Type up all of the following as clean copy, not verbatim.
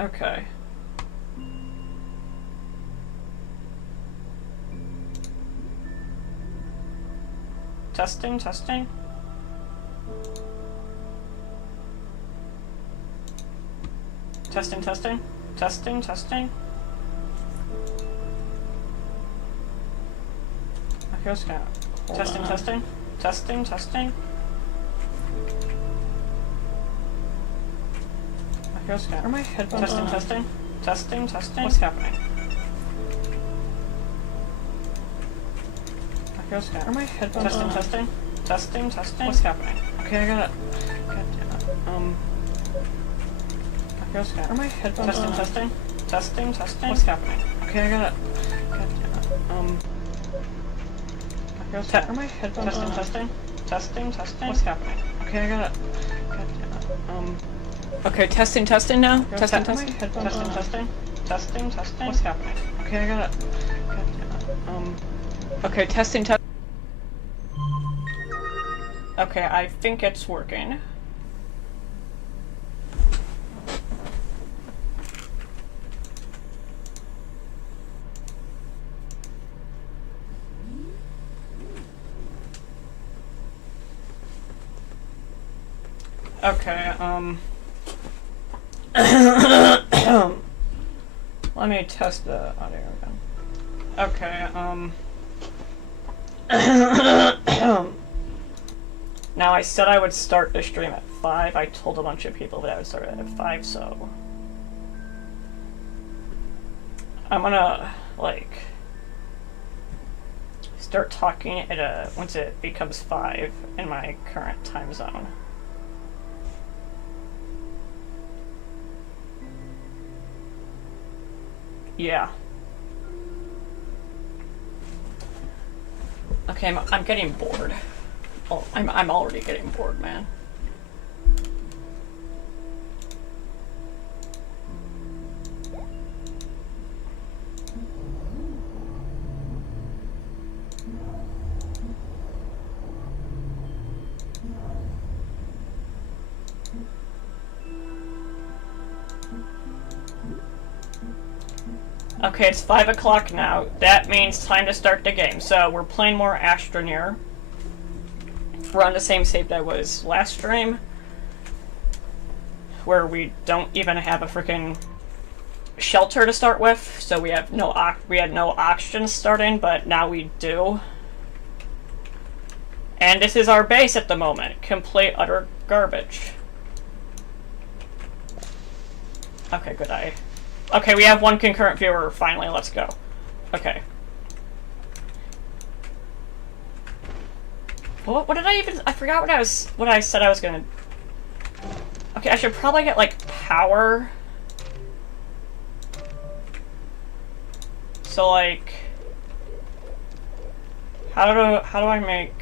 Okay. Testing, testing. Testing, testing. Testing, testing. Okay, let's go. Testing, testing. Testing, testing. Okay, let's go. Are my headphones Testing, on? testing. Testing, testing. What's happening? Okay, let's go. Are my headphones Testing, on? testing. Testing, testing. What's happening? Okay, I got it. God damn it. Okay, let's go. Are my headphones Testing, on? testing. Testing, testing. What's happening? Okay, I got it. God damn it. Okay, let's Are my headphones testing, on? testing. Testing, testing. What's happening? Okay, I got it. God damn it. Okay, testing, testing now. Are Testing, my testing. headphones Testing, on? testing. Testing, testing. What's happening? Okay, I got it. God damn it. Okay, testing, testing. Okay, I think it's working. Okay, let me test the audio again. Okay, now I said I would start the stream at 5. I told a bunch of people that I would start it at 5, so I'm gonna, like, start talking at once it becomes 5 in my current time zone. Yeah. Okay, I'm getting bored. Oh, I'm already getting bored, man. Okay, it's 5 o'clock now. That means time to start the game. So we're playing more Astroneer. We're on the same save that was last stream, where we don't even have a freaking shelter to start with. So we have we had no oxygen starting, but now we do. And this is our base at the moment. Complete utter garbage. Okay, good eye. Okay, we have one concurrent viewer, finally, let's go. Okay. What did I even, I forgot what I said I was gonna... Okay, I should probably get, like, power. So, like... How do I make...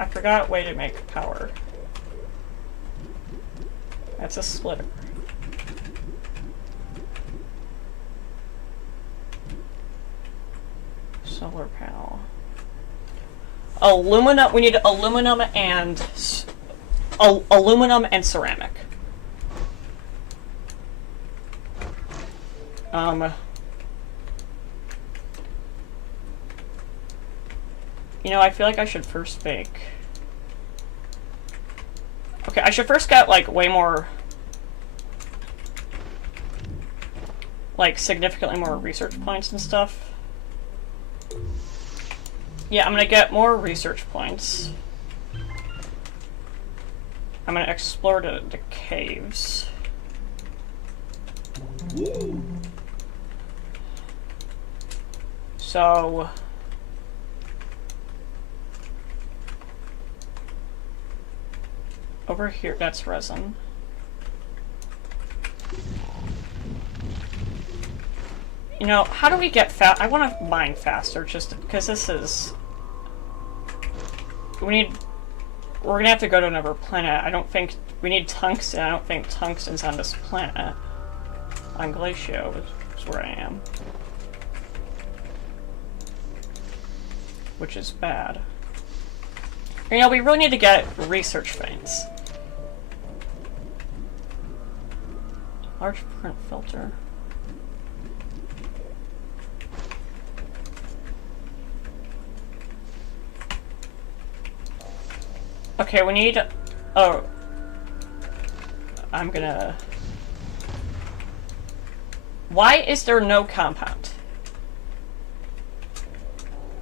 I forgot a way to make power. That's a splitter. Solar panel. Aluminum. We need aluminum and ceramic. You know, I feel like I should first make. Okay, I should first get like way more, like significantly more research points and stuff. Yeah, I'm gonna get more research points. I'm gonna explore the caves. So... Over here, that's resin. You know, how do we get fast? I want to mine faster, just because this is... We're gonna have to go to another planet. I don't think... We need tungsten. I don't think tungsten's on this planet. On Glacio is where I am. Which is bad. You know, we really need to get research things. Large print filter. Okay, we need... Oh. I'm gonna... Why is there no compound?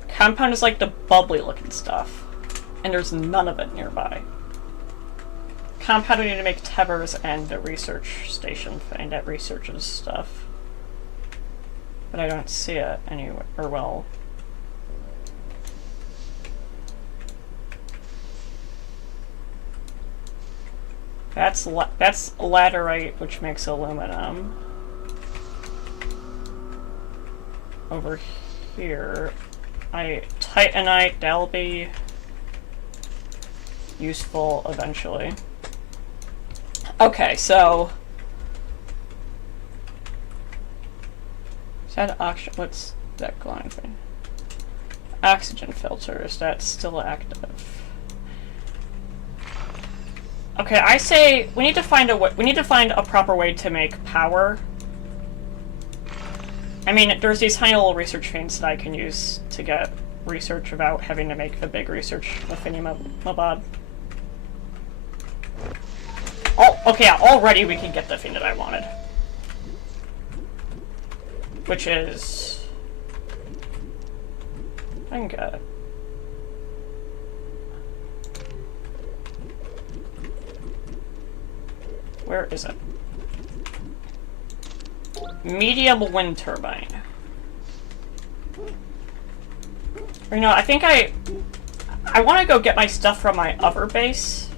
Compound is like the bubbly looking stuff. And there's none of it nearby. Compound we need to make tethers and the research station thing that researches stuff. But I don't see it anywhere, or well... That's laterite, which makes aluminum. Over here, titanite, that'll be useful eventually. Okay, so is that oxygen? What's that glowing thing? Oxygen filters. That's still active. Okay, I say we need to find a proper way to make power. I mean, there's these tiny little research trains that I can use to get research without having to make the big research Mabad. Oh, okay, yeah, already we can get the thing that I wanted. Which is... I can get it. Where is it? Medium wind turbine. Or, you know, I think I want to go get my stuff from my other base.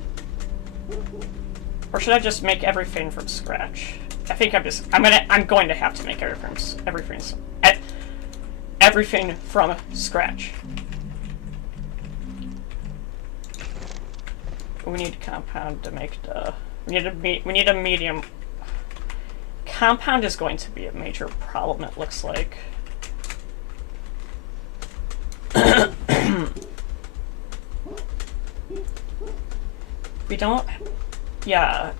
Or should I just make everything from scratch? I think I'm going to have to make everything from scratch. We need compound to make the... We need a medium... Compound is going to be a major problem, it looks like. We don't... Yeah.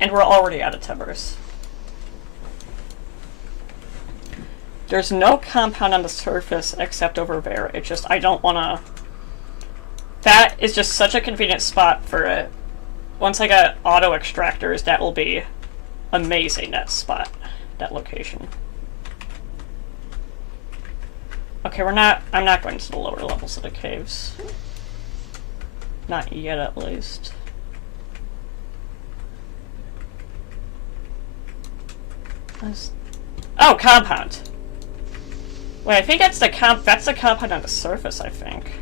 And we're already out of timbers. There's no compound on the surface except over there. It's just, I don't want to... That is just such a convenient spot for it. Once I get auto extractors, that will be amazing, that spot, that location. Okay, I'm not going to the lower levels of the caves. Not yet, at least. Oh, compound! Wait, I think that's the compound on the surface, I think.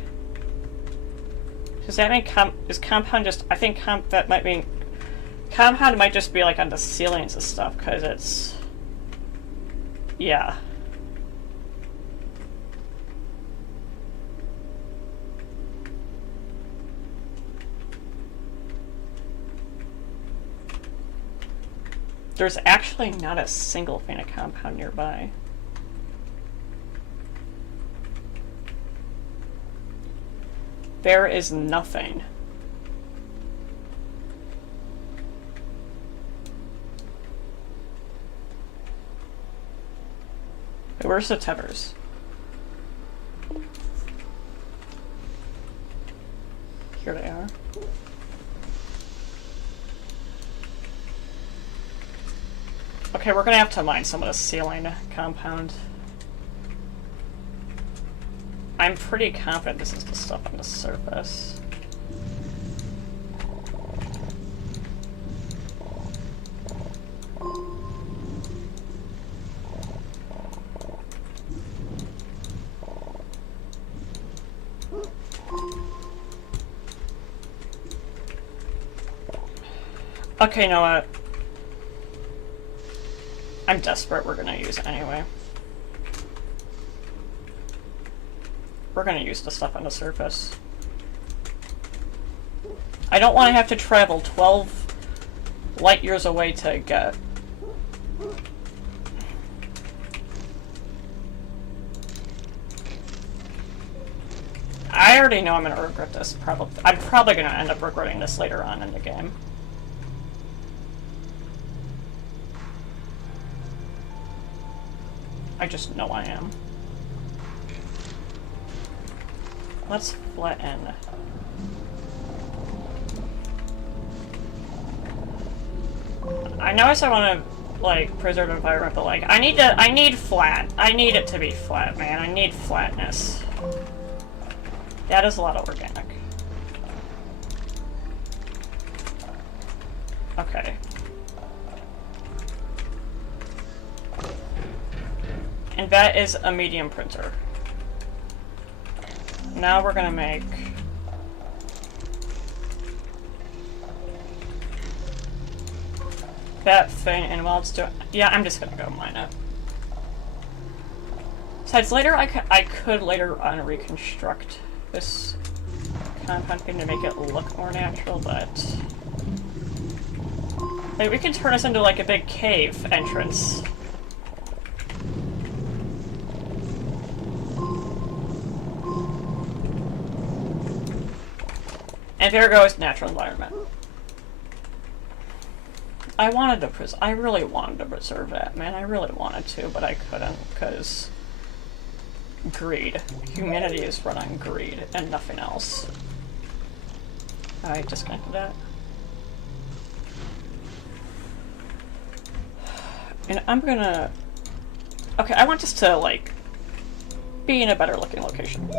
Does that mean is compound just... I think that might mean... Compound might just be like on the ceilings and stuff, because it's... Yeah. There's actually not a single thing of compound nearby. There is nothing. Wait, where's the tethers? Here they are. Okay, we're gonna have to mine some of the ceiling compound. I'm pretty confident this is the stuff on the surface. Okay, you know what? I'm desperate, we're gonna use it anyway. We're gonna use the stuff on the surface. I don't want to have to travel 12 light years away to get... I already know I'm gonna regret this. I'm probably gonna end up regretting this later on in the game. I just know I am. Let's flatten. I know I said I want to, like, preserve environment, but, like, I need flat. I need it to be flat, man. I need flatness. That is a lot of organic. Okay. And that is a medium printer. Now we're gonna make... that thing, and while it's doing... yeah, I'm just gonna go mine it. Besides, later I could later on reconstruct this compound thing to make it look more natural, but... like, we can turn this into, like, a big cave entrance. And there goes natural environment. I really wanted to preserve that, man. I really wanted to, but I couldn't, because greed. Humanity is run on greed and nothing else. I disconnected that. And I'm gonna... okay, I want this to, like, be in a better looking location.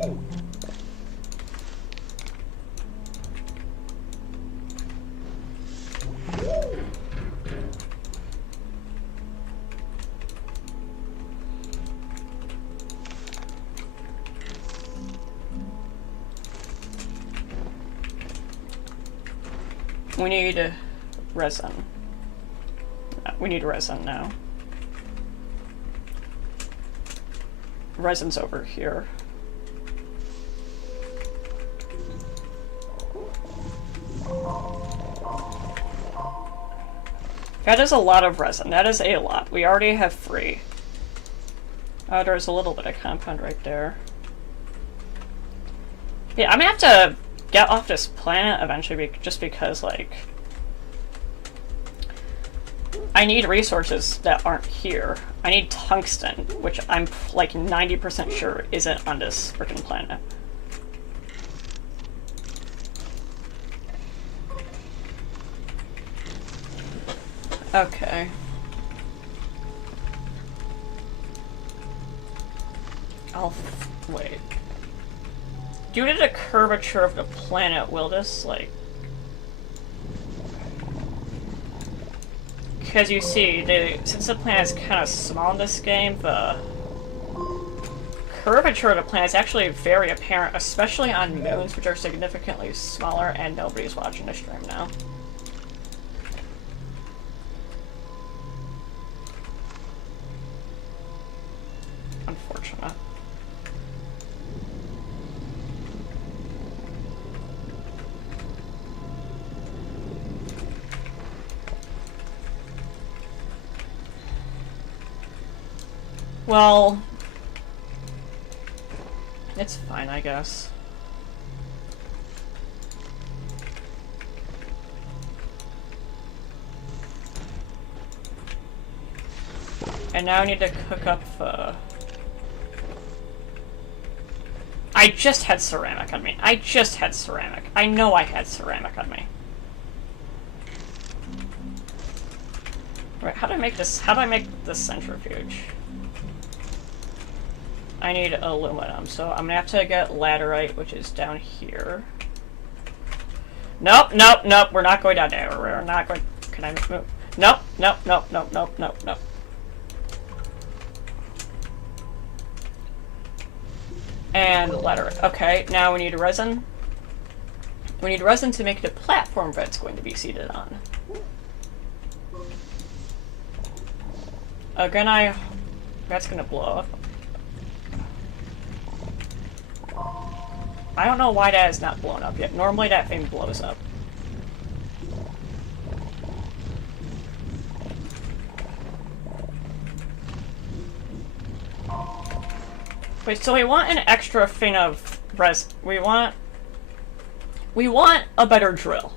We need resin. We need resin now. Resin's over here. That is a lot of resin. That is a lot. We already have 3. Oh, there's a little bit of compound right there. Yeah, I'm gonna have to get off this planet eventually, just because, like, I need resources that aren't here. I need tungsten, which I'm, like, 90% sure isn't on this freaking planet. Okay. Wait. Due to the curvature of the planet, will this, like... because you see, since the planet is kind of small in this game, the curvature of the planet is actually very apparent, especially on moons, which are significantly smaller, and nobody's watching the stream now. Unfortunate. Well, it's fine, I guess. And now I need to cook up, I just had ceramic on me. I just had ceramic. I know I had ceramic on me. Right, how do I make this centrifuge? I need aluminum, so I'm gonna have to get laterite, which is down here. Nope, nope, nope, we're not going down there. We're not going... can I move? Nope, nope, nope, nope, nope, nope, nope. And laterite. Okay, now we need resin. We need resin to make the platform that's going to be seated on. Again, that's gonna blow up. I don't know why that is not blown up yet. Normally that thing blows up. Wait, so we want an extra thing of we want a better drill.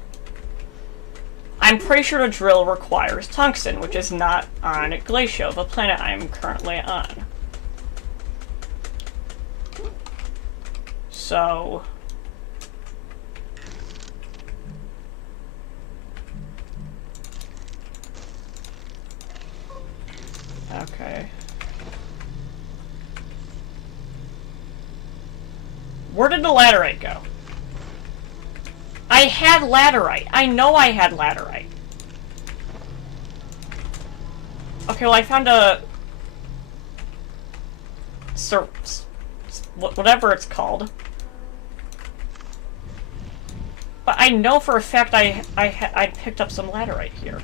I'm pretty sure the drill requires tungsten, which is not on Glacio, the planet I'm currently on. So... okay. Where did the laterite go? I had laterite. I know I had laterite. Okay, well I found a... whatever it's called. But I know for a fact I picked up some laterite here.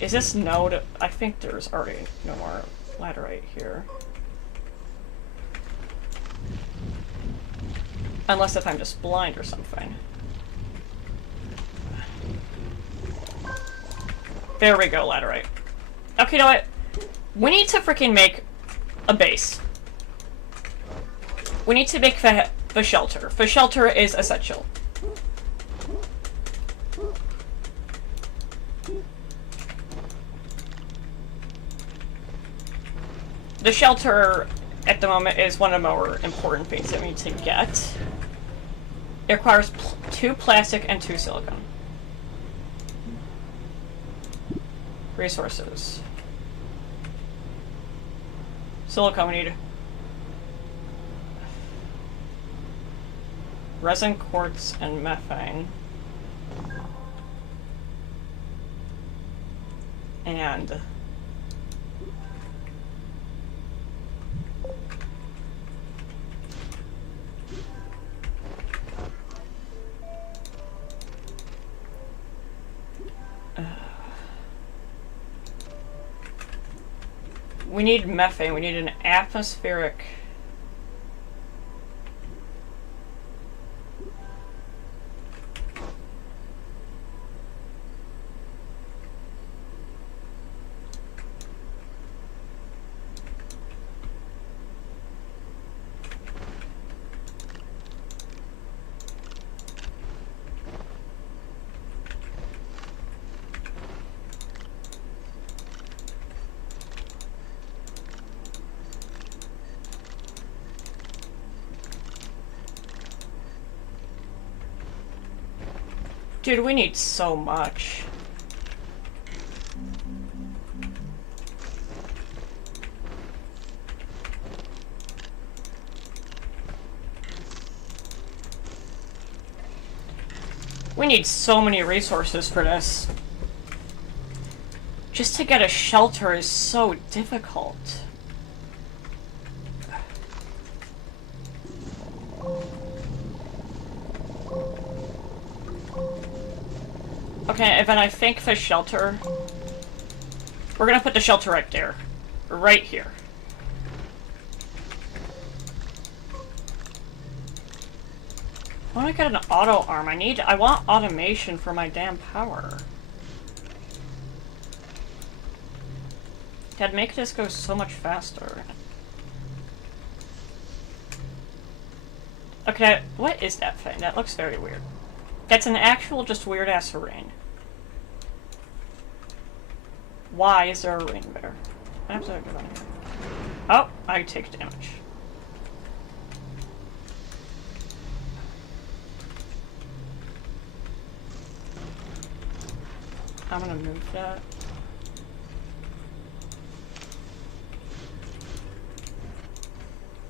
Is this node? I think there's already no more laterite here. Unless if I'm just blind or something. There we go, laterite. Okay, you know what? We need to freaking make a base. We need to make the shelter. The shelter is essential. The shelter, at the moment, is one of the more important things that we need to get. It requires 2 plastic and 2 silicon. Resources. Silicon, we need resin, quartz, and methane. And... we need methane. We need an atmospheric... Dude, we need so much. We need so many resources for this. Just to get a shelter is so difficult. Okay, and then I think the shelter... we're gonna put the shelter right there. Right here. Why don't I get an auto arm? I want automation for my damn power. That'd make this go so much faster. Okay, what is that thing? That looks very weird. That's an actual just weird-ass ring. Why is there a ring there? Absolutely. Oh, I take damage. I'm gonna move that.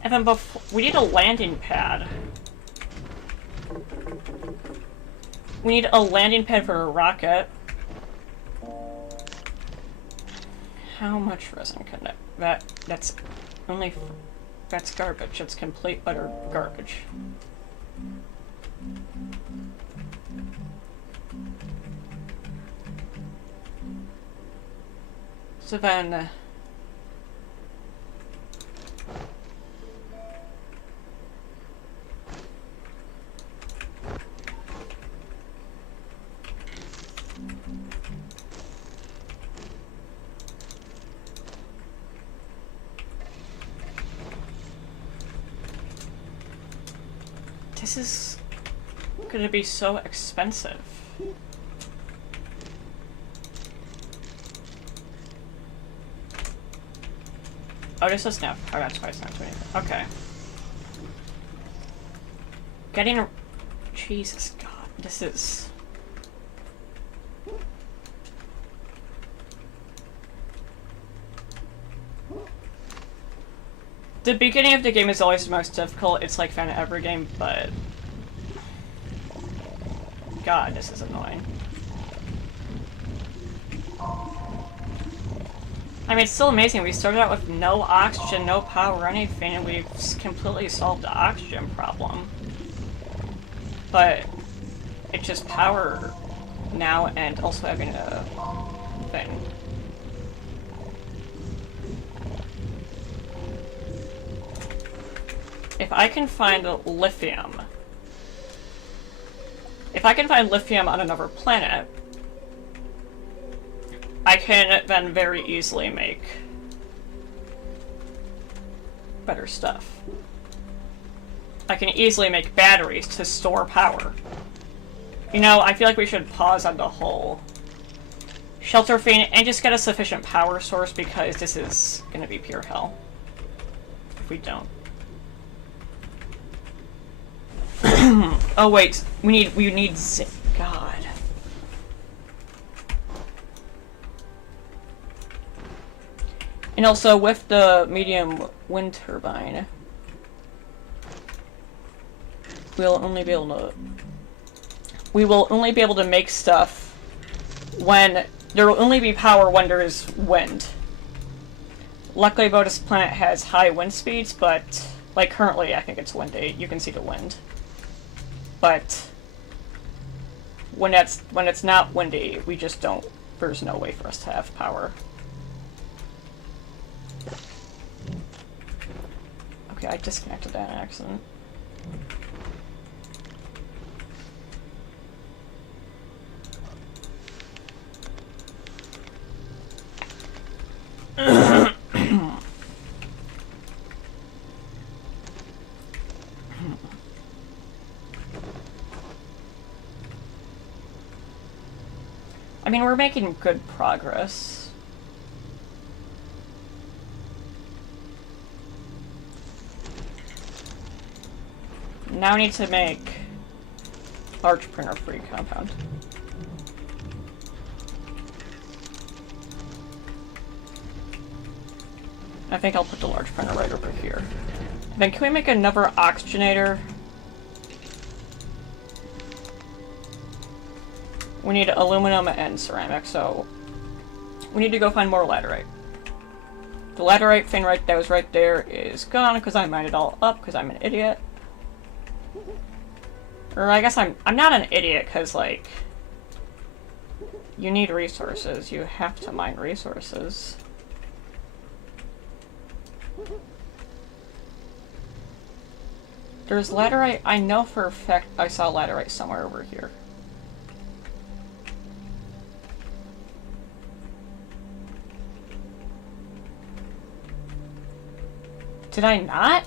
And then we need a landing pad. We need a landing pad for a rocket. How much resin can that's only... that's garbage. It's complete utter garbage. So then... this is gonna be so expensive. Oh, this is snap. Oh, that's why it's not doing anything. Okay. Getting a... Jesus, God. This is... The beginning of the game is always the most difficult. It's like found in every game, but... God, this is annoying. I mean, it's still amazing. We started out with no oxygen, no power, or anything, and we've completely solved the oxygen problem. But it's just power now, and also having a thing. If I can find lithium... If I can find lithium on another planet, I can then very easily make better stuff. I can easily make batteries to store power. You know, I feel like we should pause on the whole shelter thing and just get a sufficient power source, because this is gonna be pure hell if we don't. Oh wait, we need zinc. God. And also with the medium wind turbine, we will only be able to make stuff when there will only be power when there is wind. Luckily, Votus planet has high wind speeds, but like currently, I think it's windy. You can see the wind. But when it's not windy, we just don't. There's no way for us to have power. Okay, I disconnected that in accident. I mean, we're making good progress. Now we need to make large printer free compound. I think I'll put the large printer right over here. Then can we make another oxygenator? We need aluminum and ceramic, so we need to go find more laterite. The laterite thing that was right there is gone because I mined it all up because I'm an idiot. Or I guess I'm not an idiot because, like, you need resources. You have to mine resources. There's laterite. I know for a fact I saw laterite somewhere over here. Did I not?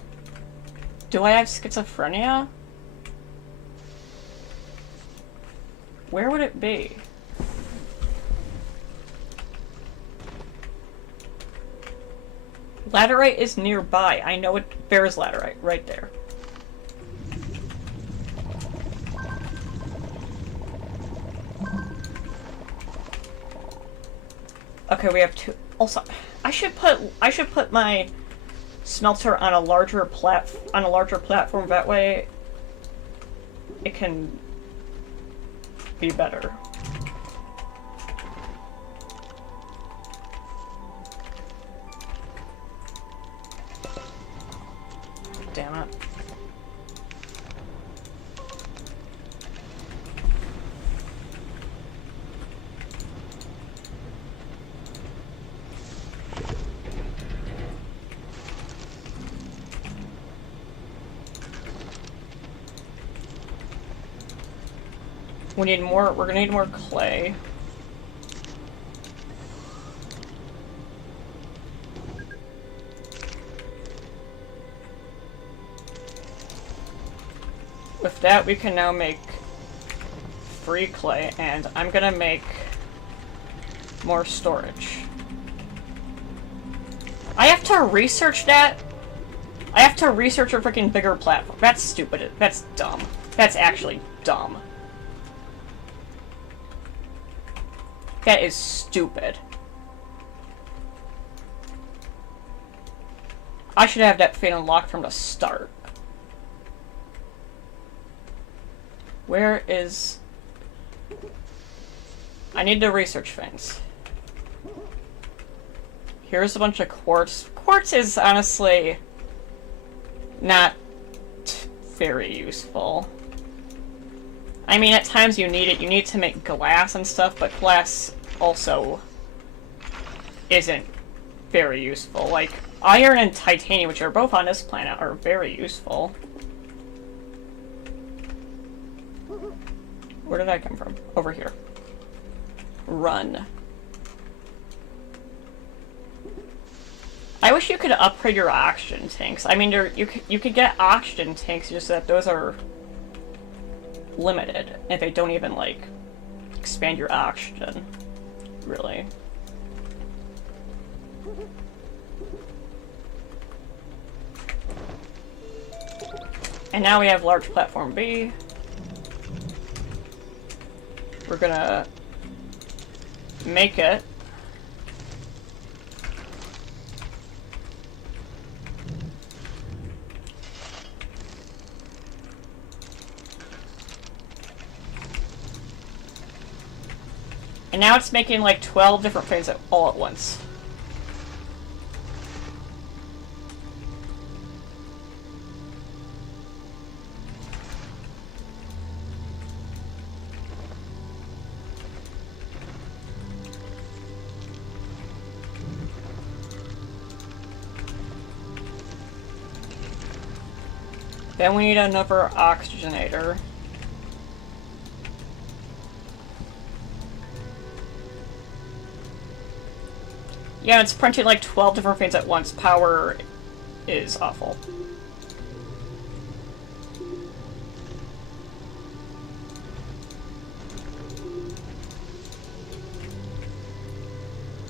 Do I have schizophrenia? Where would it be? Laterite is nearby. I know it. There's laterite right there. Okay, we have two. Also, I should put my smelter on a larger platform. That way, it can be better. Damn it. We need more, we're gonna need more clay. with that, we can now make free clay, and I'm gonna make more storage. I have to research that. I have to research a freaking bigger platform. That's stupid. That's dumb. That's actually dumb. That is stupid. I should have that fate unlocked from the start. Where is... I need to research things. Here's a bunch of quartz. Quartz is honestly not very useful. I mean, at times you need it. You need to make glass and stuff, but glass also isn't very useful. Like, iron and titanium, which are both on this planet, are very useful. Where did that come from? Over here. Run. I wish you could upgrade your oxygen tanks. I mean, you could get oxygen tanks, just that those are limited, and they don't even, like, expand your oxygen, really. And now we have large platform B. We're gonna make it. And now it's making like 12 different things all at once. Then we need another oxygenator. Yeah, it's printing like 12 different things at once. Power is awful.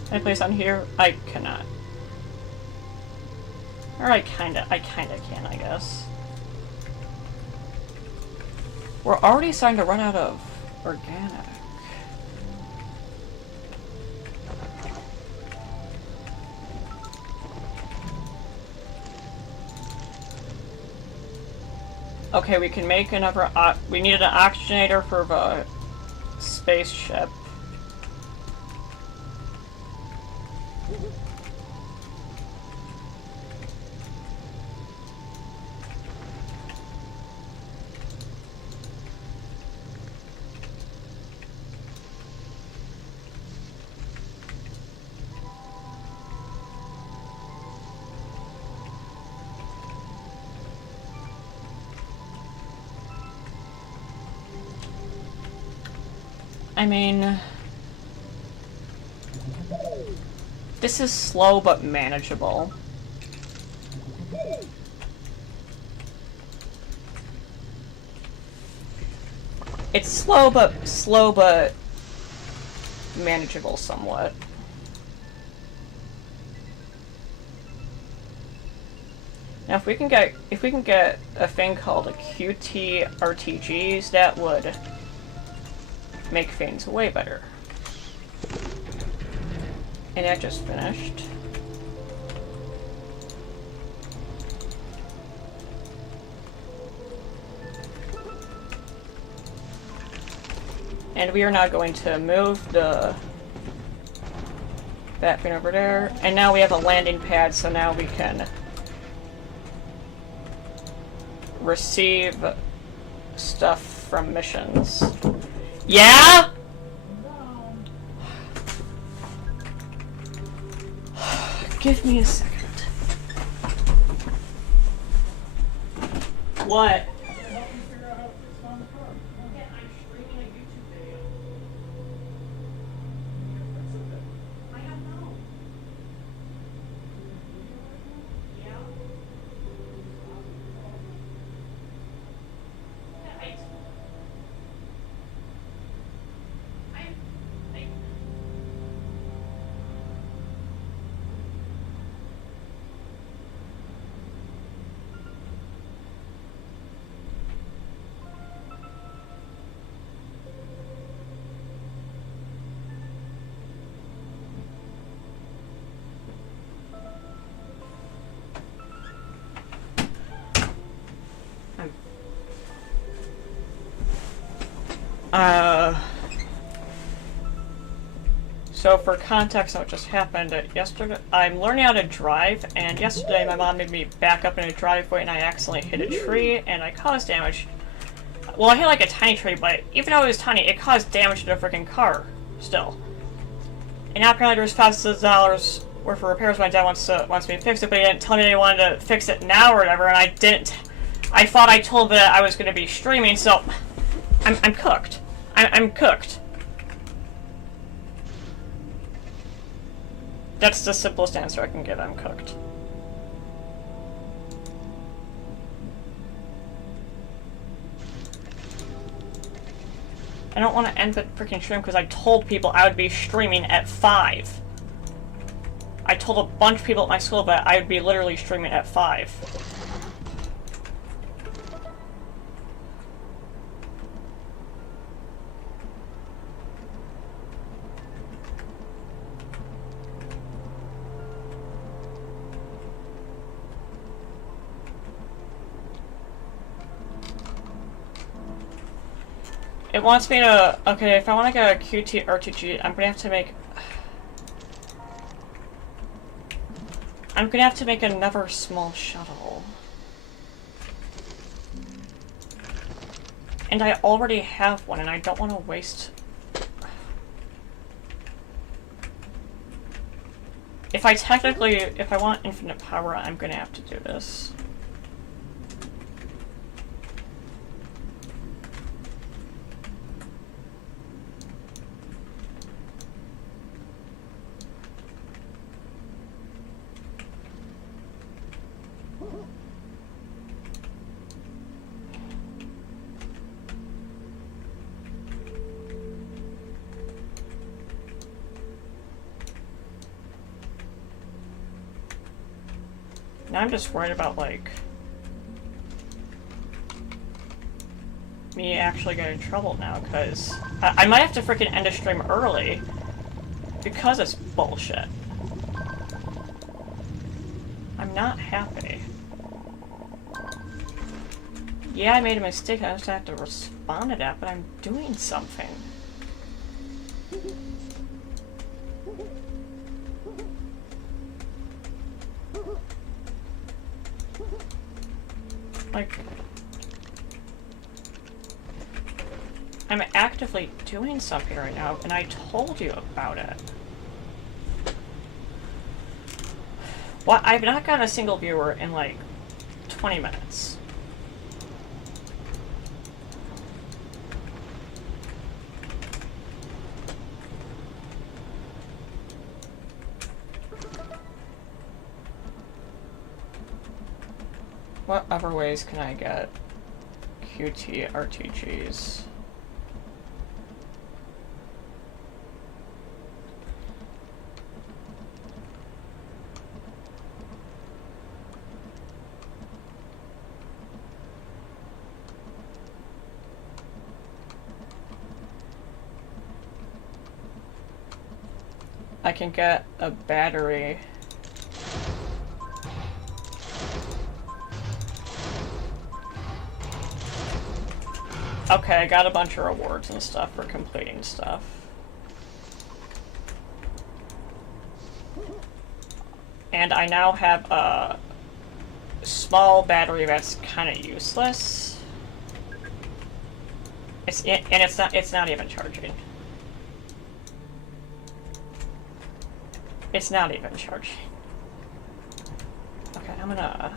Can I place on here? I cannot. Or I kinda can, I guess. We're already starting to run out of organic. Okay, we can make another, we needed an oxygenator for the spaceship. I mean, this is slow but manageable. It's slow but manageable somewhat. Now if we can get a thing called a QT RTGs, that would make things way better. And that just finished. And we are now going to move that thing over there. And now we have a landing pad, so now we can receive stuff from missions. Yeah? Give me a second. What? So for context on what just happened, yesterday, I'm learning how to drive, and yesterday my mom made me back up in a driveway and I accidentally hit a tree and I caused damage. Well, I hit like a tiny tree, but even though it was tiny, it caused damage to the freaking car, still. And now apparently there's thousands of dollars worth of repairs my dad wants me to fix it, but he didn't tell me that he wanted to fix it now or whatever, and I didn't. I thought I told that I was going to be streaming, so I'm cooked. I'm cooked. That's the simplest answer I can give. I'm cooked. I don't want to end the freaking stream because I told people I would be streaming at 5. I told a bunch of people at my school that I would be literally streaming at 5. It wants me to... Okay, if I want to get a QT RTG, I'm gonna have to make... I'm gonna have to make another small shuttle. And I already have one, and I don't want to waste... If I want infinite power, I'm gonna have to do this. Now I'm just worried about, like, me actually getting in trouble now, because I might have to freaking end a stream early because it's bullshit. I'm not happy. Yeah, I made a mistake, I just have to respond to that, but I'm doing something. Like, I'm actively doing something right now, and I told you about it. Well, I've not gotten a single viewer in like 20 minutes. What other ways can I get QT RTGs? I can get a battery. Okay, I got a bunch of rewards and stuff for completing stuff. And I now have a small battery that's kind of useless. It's not even charging. It's not even charging. Okay, I'm gonna...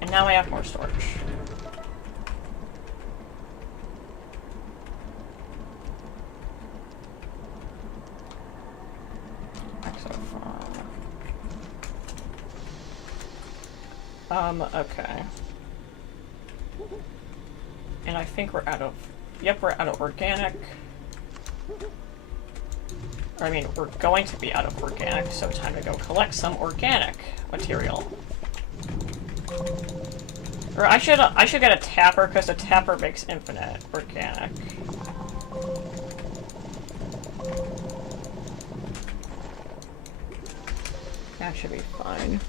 And now I have more storage. Okay. And I think we're out of... Yep, we're out of organic. Or, I mean, we're going to be out of organic, so time to go collect some organic material. Or I should get a tapper, because a tapper makes infinite organic. That should be fine.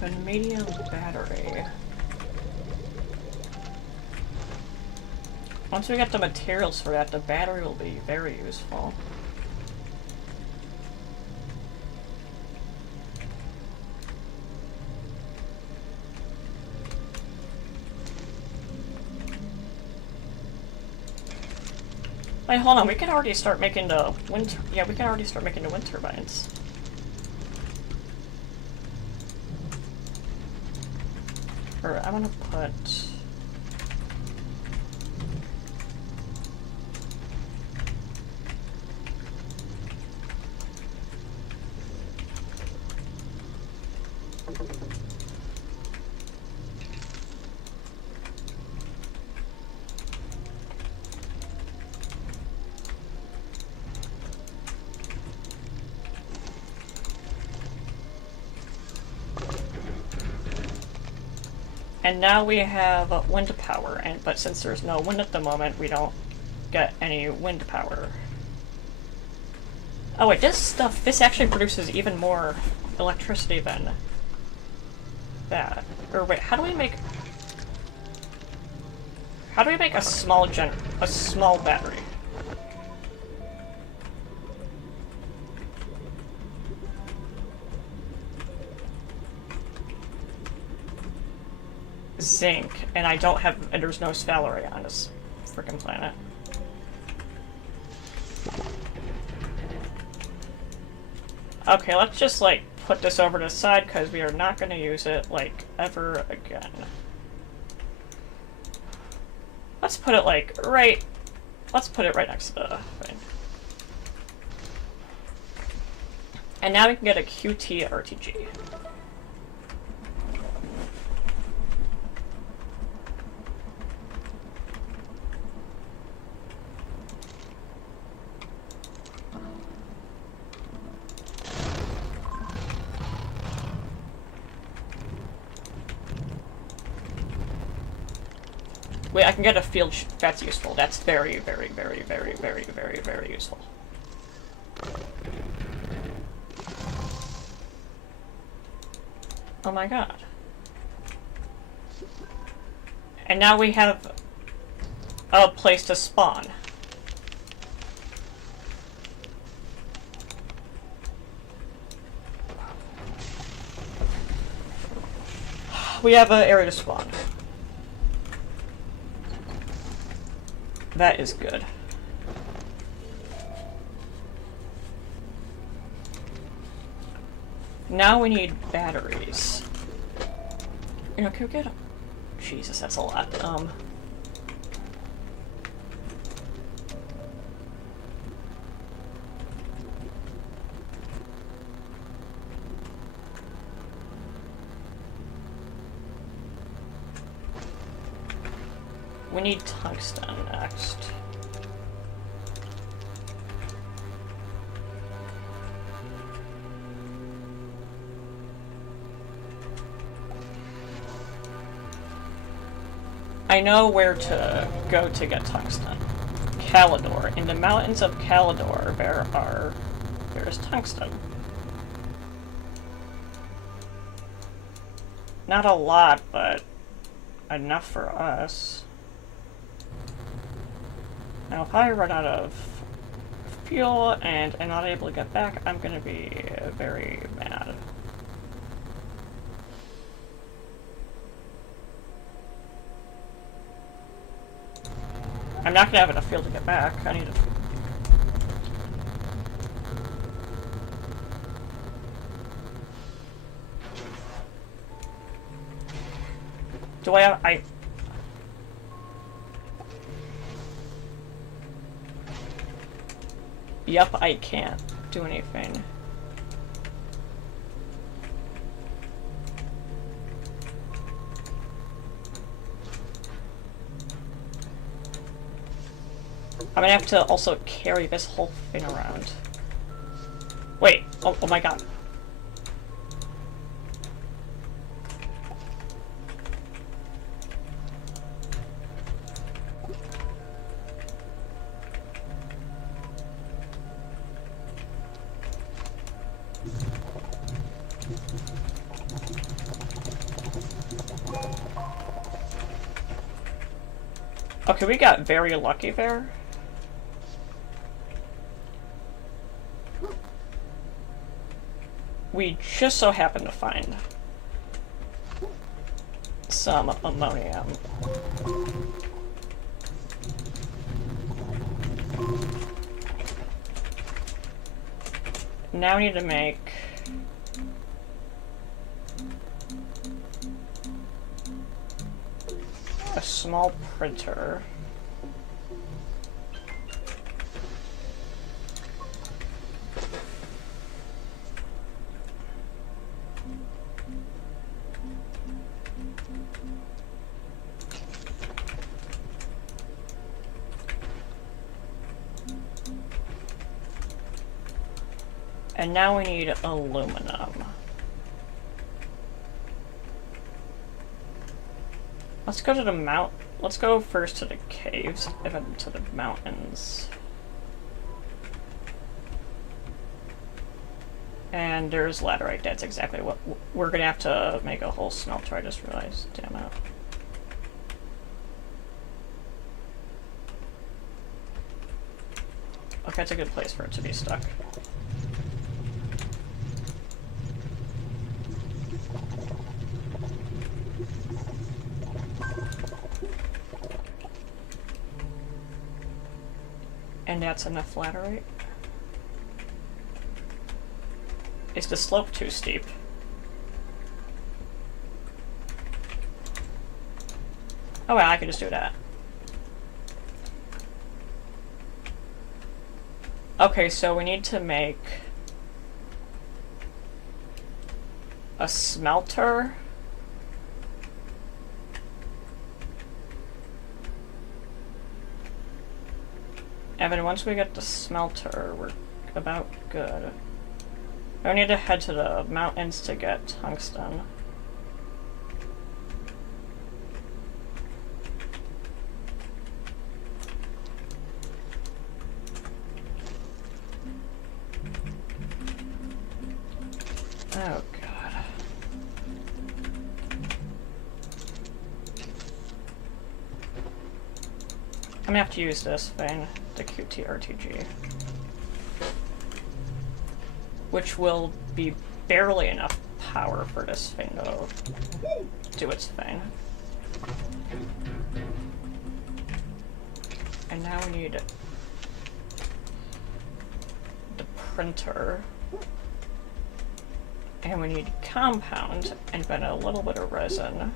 Vanadium battery. Once we get the materials for that, the battery will be very useful. Wait, hold on, we can already start making the wind... Yeah, we can already start making the wind turbines. Or I want to put... And now we have wind power, but since there's no wind at the moment, we don't get any wind power. Oh wait, this actually produces even more electricity than that. Or wait, how do we make a small battery? Zinc, and and there's no Valerie on this freaking planet. Okay, let's just like put this over to the side because we are not going to use it like ever again. Let's put it like let's put it right next to the thing. And now we can get a QT RTG. Wait, I can get a field that's useful. That's very, very, very, very, very, very, very useful. Oh my god. And now we have a place to spawn. We have an area to spawn. That is good. Now we need batteries. You know, can we get them? Jesus, that's a lot. We need tungsten next. I know where to go to get tungsten. Calidor. In the mountains of Calidor, there is tungsten. Not a lot, but enough for us. Now, if I run out of fuel and am not able to get back, I'm gonna be very mad. I'm not gonna have enough fuel to get back. I need to... Do I have... Yup, I can't do anything. I'm gonna have to also carry this whole thing around. Wait, oh my god. Okay, we got very lucky there. We just so happened to find some ammonium. Now we need to make a small printer. And now we need aluminum. Let's go to the let's go first to the caves, and then to the mountains. And there's laterite, that's exactly what we're gonna have to make a whole smelter, I just realized, damn it. Okay, that's a good place for it to be stuck. And that's enough laterite. Is the slope too steep? Oh well, I can just do that. Okay, so we need to make a smelter. And then once we get the smelter, we're about good. I need to head to the mountains to get tungsten. Oh god. I'm gonna have to use this thing, the QTRTG. Which will be barely enough power for this thing to do its thing. And now we need the printer. And we need compound and then a little bit of resin.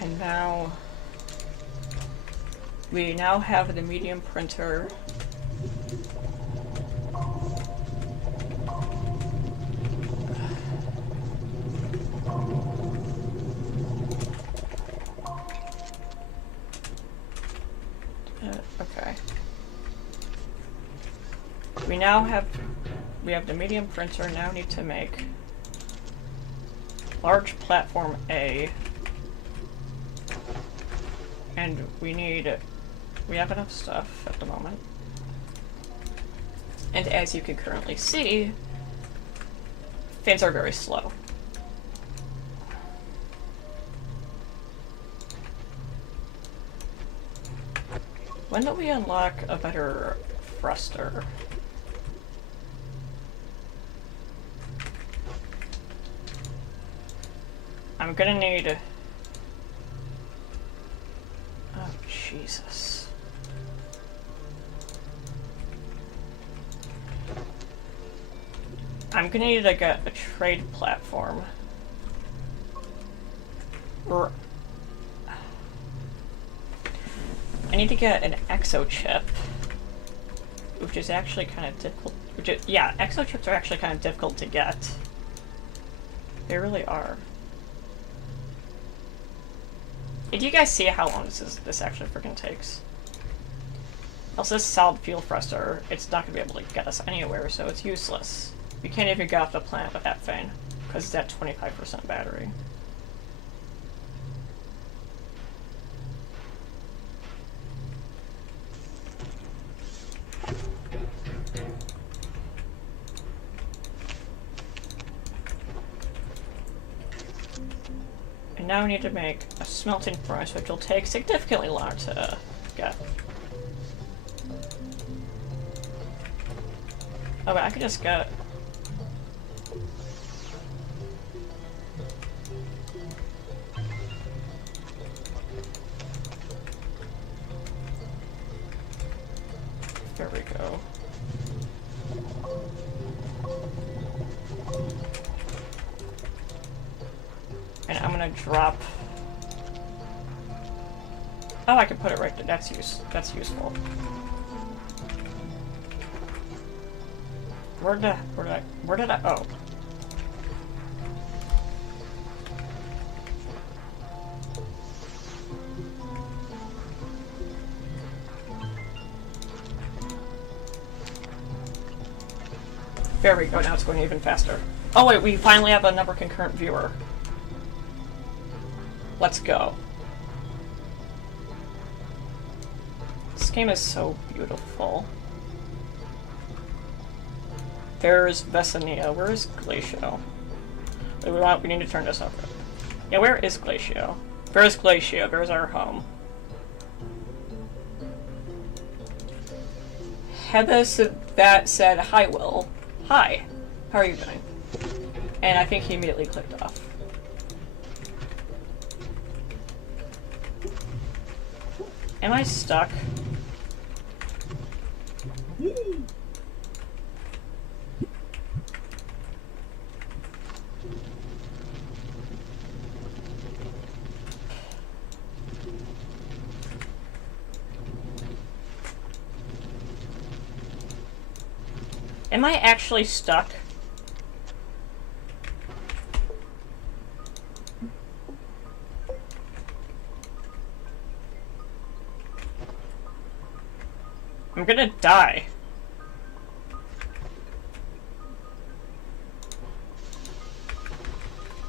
And now we now have the medium printer. Okay. We have the medium printer. Now need to make large platform A. And we have enough stuff at the moment. And as you can currently see, things are very slow. When do we unlock a better thruster? I'm gonna need... Oh, Jesus. I'm gonna need like a trade platform. Or... I need to get an exo chip, which is actually kind of difficult. Yeah, exo chips are actually kind of difficult to get. They really are. Did you guys see how long this actually freaking takes? Also, this solid fuel thruster, it's not going to be able to get us anywhere, so it's useless. We can't even get off the planet with that thing, because it's at 25% battery. And now we need to make a smelting furnace, which will take significantly longer to get. Oh, but I could just get... There we go. And I'm gonna drop... Oh, I can put it right there. That's useful. Where did I... Oh. There we go, now it's going even faster. Oh wait, we finally have another concurrent viewer. Let's go. This game is so beautiful. There's Vesania. Where is Glacio? We need to turn this over. Yeah, where is Glacio? There's Glacio. There's our home. Heba that said, "Hi, Will. Hi. How are you doing?" And I think he immediately clicked off. Am I stuck? Am I actually stuck? I'm gonna die.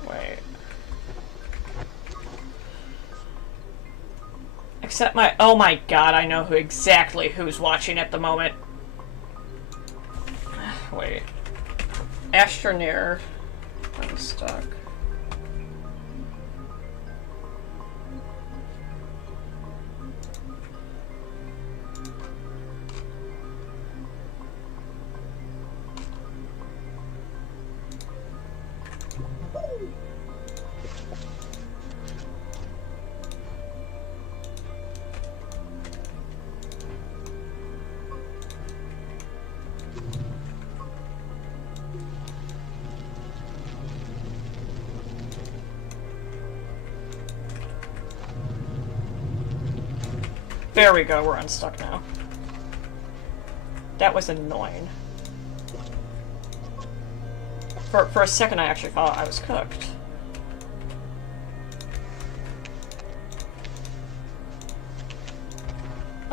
Wait. Except my... Oh my god, I know exactly who's watching at the moment. Wait. Astroneer. I'm stuck. There we go, we're unstuck now. That was annoying. For a second I actually thought I was cooked.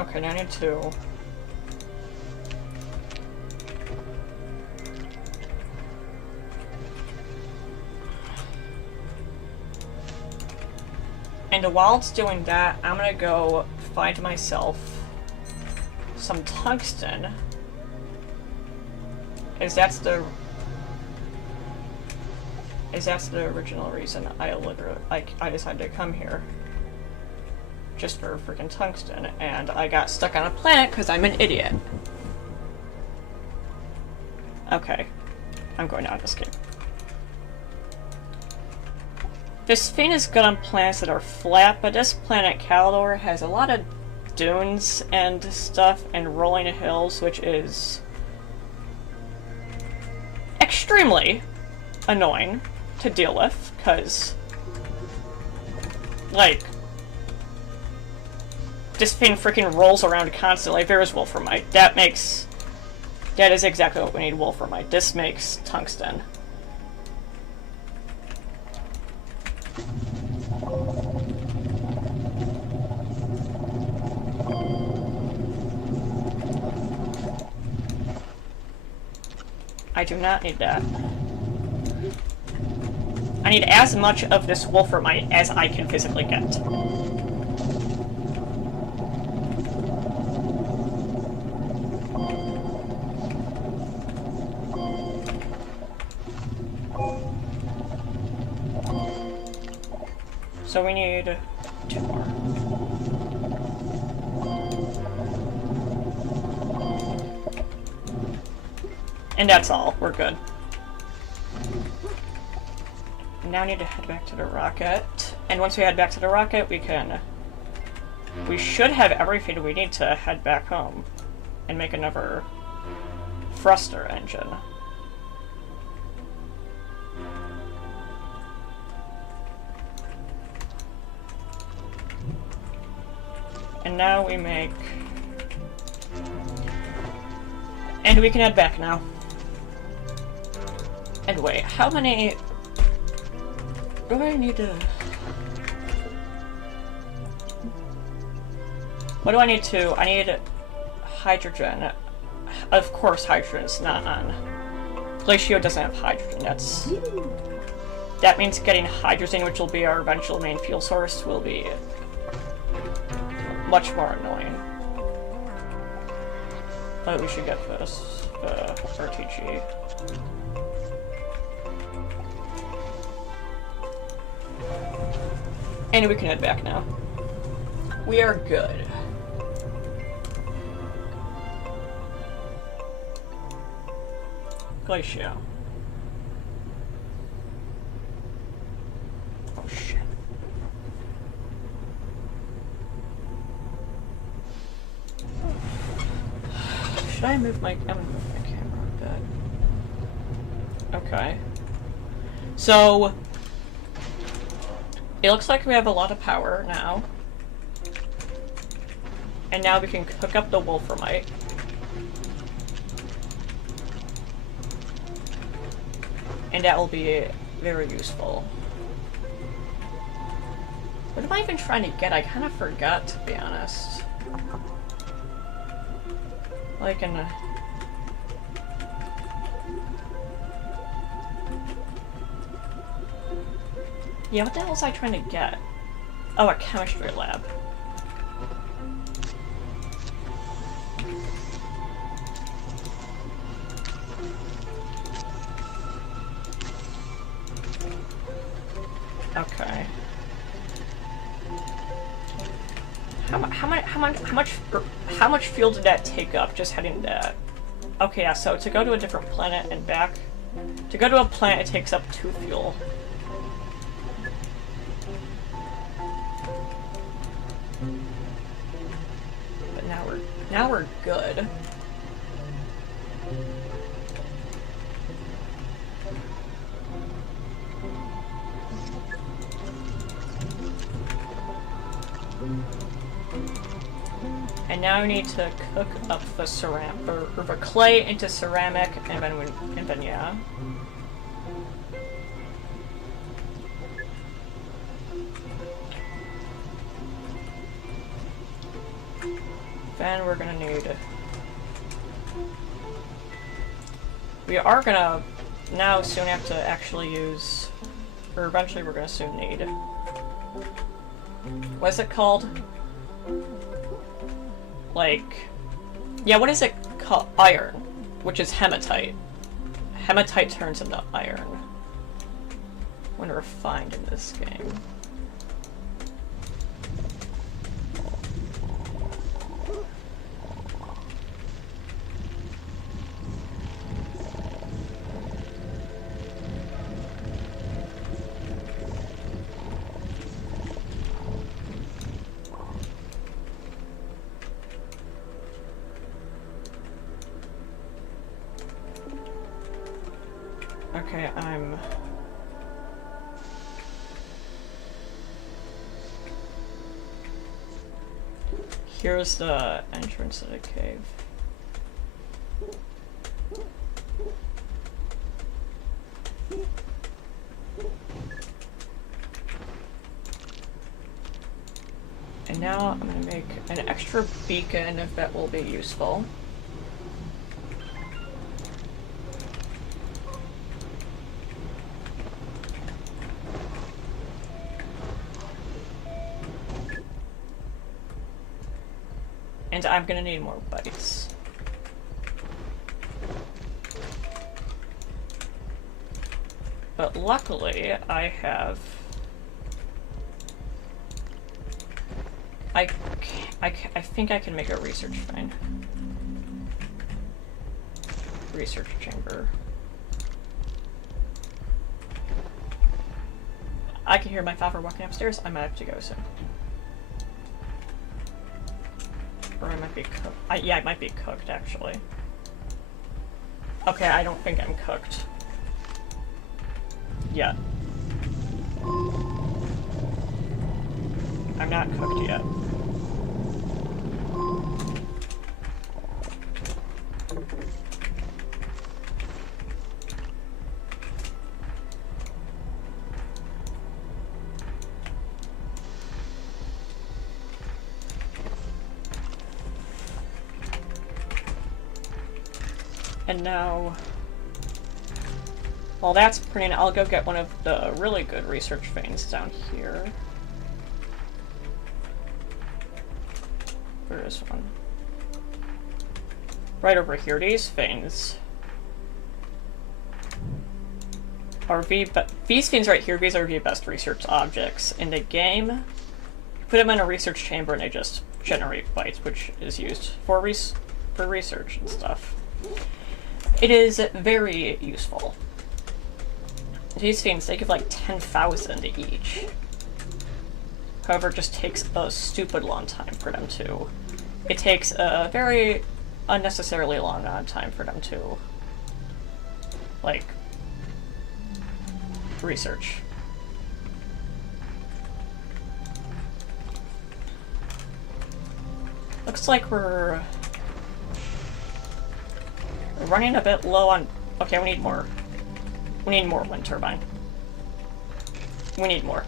Okay, now I need to... And while it's doing that, I'm gonna go find myself some tungsten. As that's the original reason I decided to come here. Just for freaking tungsten, and I got stuck on a planet because I'm an idiot. Okay. I'm going out of escape. This Sphinx is good on planets that are flat, but this planet Calidor has a lot of dunes and stuff and rolling hills, which is extremely annoying to deal with, because, like, this thing freaking rolls around constantly. There's wolframite. That is exactly what we need, wolframite. This makes tungsten. I do not need that. I need as much of this wolframite as I can physically get. So we need 2 more. And that's all. We're good. Now need to head back to the rocket. And once we head back to the rocket, we should have everything we need to head back home and make another thruster engine. And now we make... And we can head back now. And wait, how many... What do I need to... What do I need to... I need hydrogen. Of course hydrogen's not on. Glacio doesn't have hydrogen, that means getting hydrogen, which will be our eventual main fuel source, will be much more annoying. But we should get this, RTG. And we can head back now. We are good. Glacio. Oh shit. Should I move my... I'm gonna move my camera a bit. Okay. So... It looks like we have a lot of power now. And now we can cook up the wolframite. And that will be very useful. What am I even trying to get? I kind of forgot, to be honest. Like an... Yeah, what the hell was I trying to get? Oh, a chemistry lab. Okay. How much fuel did that take up just heading that? Okay, yeah, so to go to a different planet and back, to go to a planet it takes up 2 fuel. But now we're good. And now we need to cook up the ceramic, or the clay into ceramic, and then yeah. Then we're gonna need... We are gonna now soon have to actually use... Or eventually we're gonna soon need... What is it called? Like... Yeah, what is it called? Iron. Which is hematite. Hematite turns into iron. When refined in this game. Okay, I'm... Here's the entrance to the cave. And now I'm going to make an extra beacon that will be useful. And I'm going to need more bites. But luckily, I have... I think I can make a research vein. Research chamber. I can hear my father walking upstairs. I might have to go soon. Or I might be cooked. Yeah, I might be cooked, actually. Okay, I don't think I'm cooked. Yet. I'm not cooked yet. And now, well, that's pretty. I'll go get one of the really good research veins down here. Where is one? Right over here. These veins are these veins right here. These are the best research objects in the game. You put them in a research chamber and they just generate bytes, which is used for research and stuff. It is very useful. These veins, they give like 10,000 each. However, it just takes a stupid long time for them to... It takes a very unnecessarily long time for them to, like, research. Looks like we're running a bit low on... Okay, we need more. We need more wind turbine. We need more.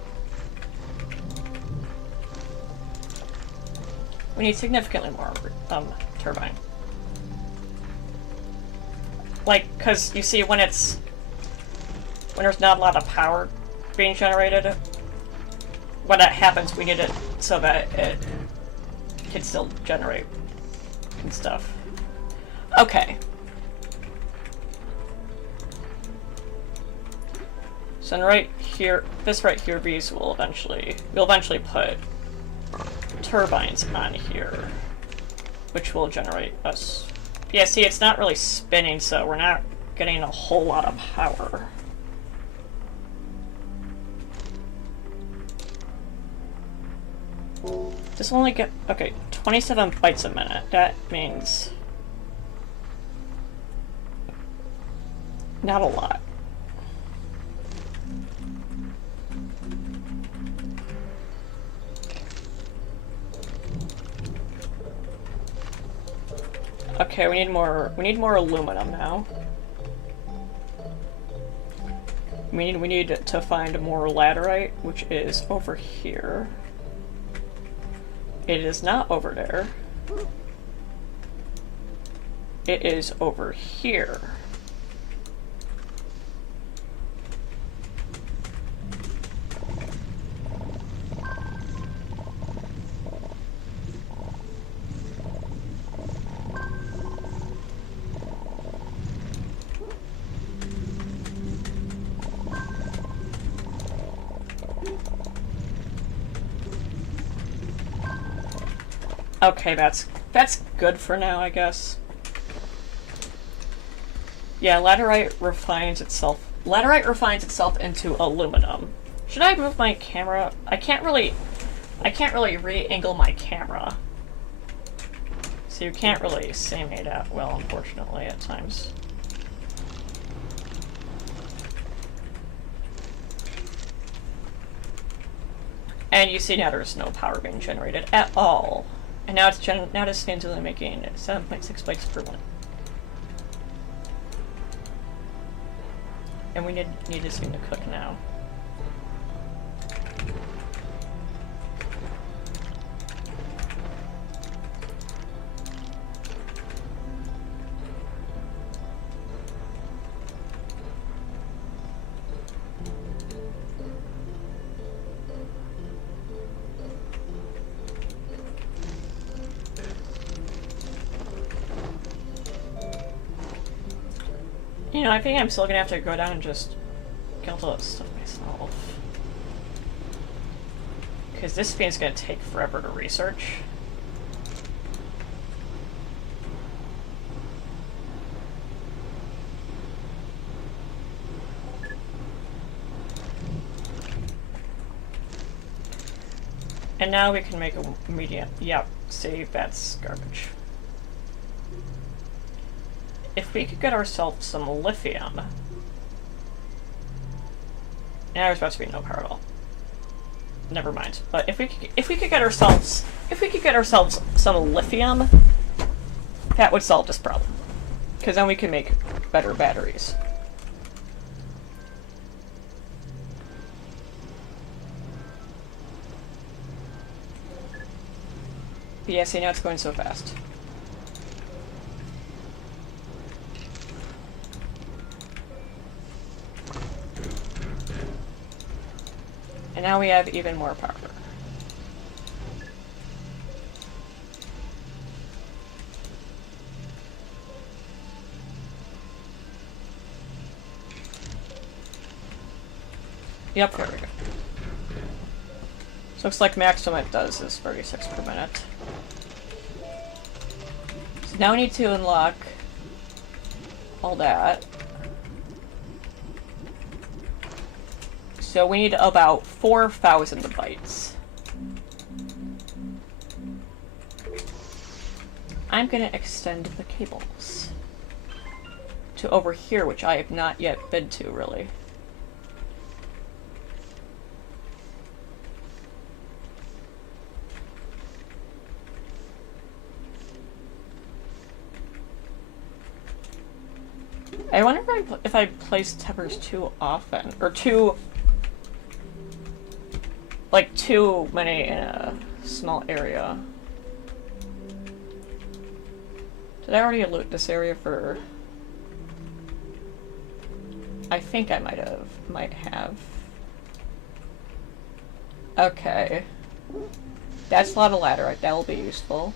We need significantly more turbine. Like, cause you see when there's not a lot of power being generated, when that happens we need it so that it can still generate and stuff. Okay. So right here, this right here, these will we'll eventually put turbines on here, which will generate us. Yeah, see, it's not really spinning, so we're not getting a whole lot of power. This will only get, okay, 27 bytes a minute. That means not a lot. Okay, we need more aluminum now. We need to find more laterite, which is over here. It is not over there. It is over here. Okay, that's good for now, I guess. Yeah, laterite refines itself into aluminum. Should I move my camera? I can't really re-angle my camera. So you can't really see me that well, unfortunately, at times. And you see now there's no power being generated at all. And now now this fan's only making 7.6 bikes per minute. And we need this thing to cook now. You know, I think I'm still gonna have to go down and just get all this stuff myself. Because this thing's gonna take forever to research. And now we can make a medium. Yep, see, that's garbage. If we could get ourselves some lithium. And there's about to be no power at all. Never mind. But if we could get ourselves some lithium, that would solve this problem. Because then we can make better batteries. But yeah, see, now it's going so fast. And now we have even more power. Yep, there we go. So looks like maximum it does is 36 per minute. So now we need to unlock all that. So we need about 4,000 bytes. I'm gonna extend the cables to over here, which I have not yet been to, really. I wonder if I place tethers too often, or too many in a small area. Did I already loot this area for... I think I might have. Okay. That's a lot of ladderite, that will be useful.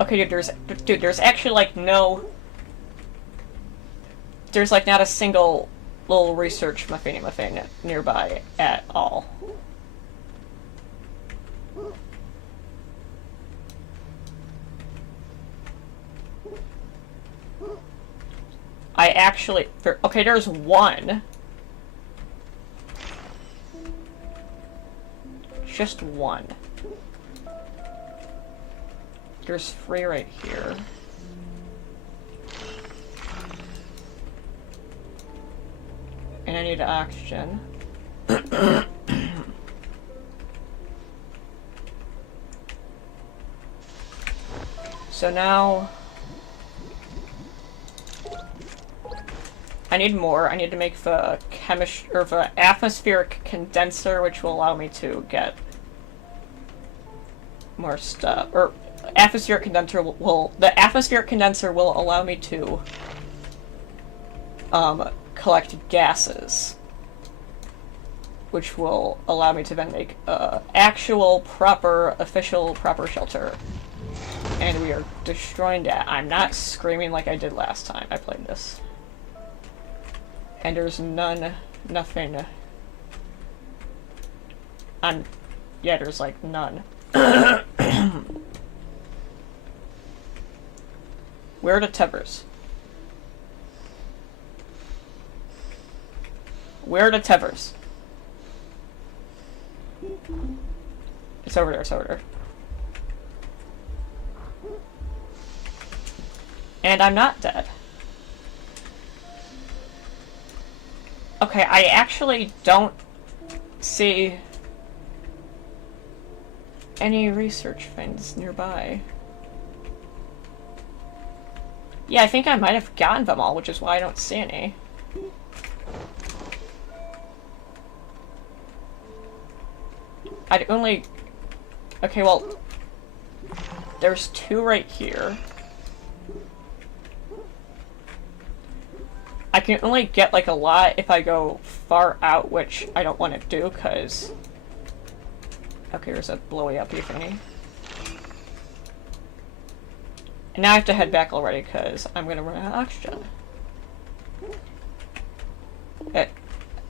Okay, dude, there's actually like no... There's like not a single little research thing nearby at all. I actually... Okay, there's one. Just one. There's 3 right here. And I need oxygen. So now... I need more. I need to make the the atmospheric condenser, which will allow me to get more stuff. Or atmospheric condenser the atmospheric condenser will allow me to collect gases, which will allow me to then make actual official proper shelter. And we are destroying that. I'm not screaming like I did last time I played this. And there's nothing. Yeah, there's like none. Where are the tethers? Where are the tethers? It's over there, it's over there. And I'm not dead. Okay, I actually don't see any research things nearby. Yeah, I think I might have gotten them all, which is why I don't see any. I'd only... Okay, well... There's 2 right here. I can only get, like, a lot if I go far out, which I don't want to do, because... Okay, there's a blowy-uppy thingy. And now I have to head back already, because I'm gonna run out of oxygen.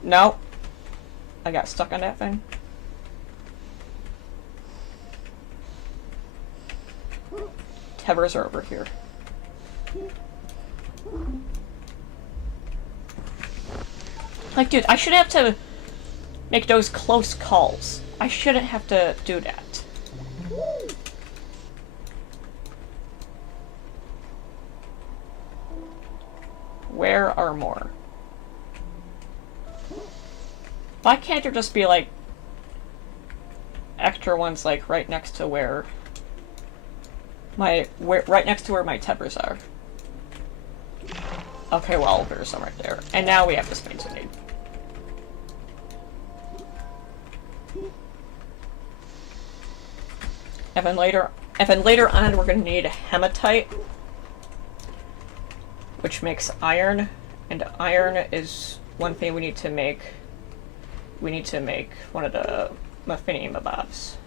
No. I got stuck on that thing. Tethers are over here. Like, dude, I shouldn't have to make those close calls. I shouldn't have to do that. Where are more? Why can't there just be, like, extra ones, like, right next to where right next to where my tethers are? Okay, well, there's some right there. And now we have the space we need. And then later on, we're going to need hematite, which makes iron, and iron is one thing we need to make. We need to make one of the Mathenium abobs.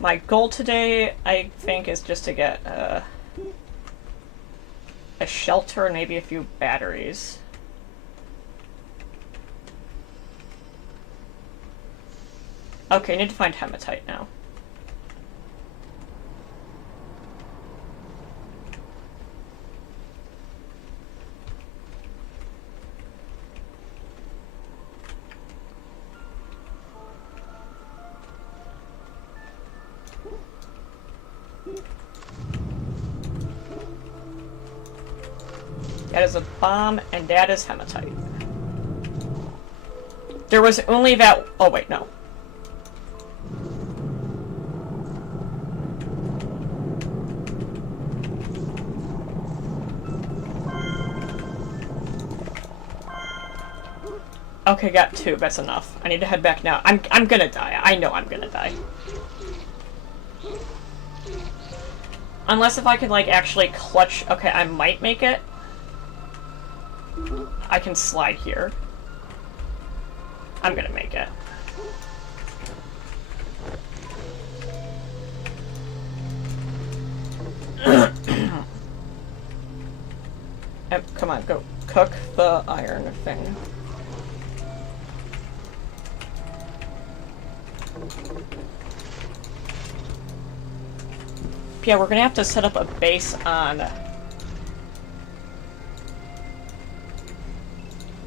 My goal today, I think, is just to get a shelter and maybe a few batteries. Okay, I need to find hematite now. That is a bomb, and that is hematite. There was only that... Oh, wait, no. Okay, got 2. That's enough. I need to head back now. I'm gonna die. I know I'm gonna die. Unless if I could, like, actually clutch... Okay, I might make it. I can slide here. I'm gonna make it. Come on, go cook the iron thing. Yeah, we're gonna have to set up a base on...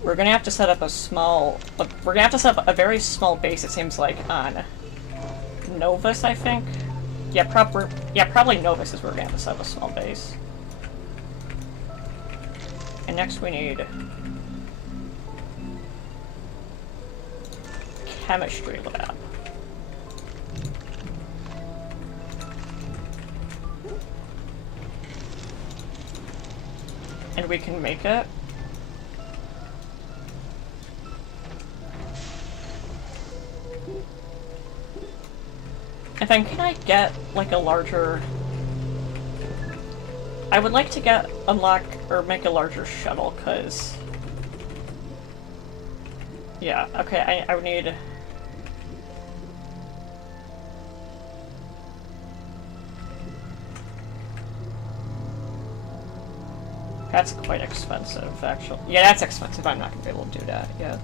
We're gonna have to set up a small... We're gonna have to set up a very small base, it seems like, on Novus, I think? Yeah, probably Novus is where we're gonna have to set up a small base. And next we need... Chemistry lab. And we can make it. And then can I get, like, a larger... I would like to unlock, or make a larger shuttle, because... Yeah, okay, I would need... That's quite expensive, actually. Yeah, that's expensive. I'm not gonna be able to do that, yeah.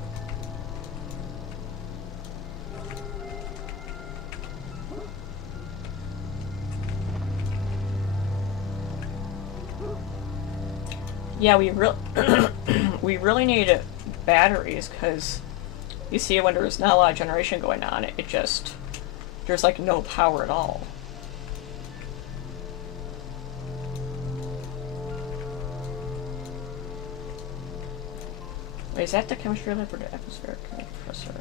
Yeah, we really need batteries, because you see when there's not a lot of generation going on, it just... There's, like, no power at all. Wait, is that the chemistry lab or the atmospheric compressor?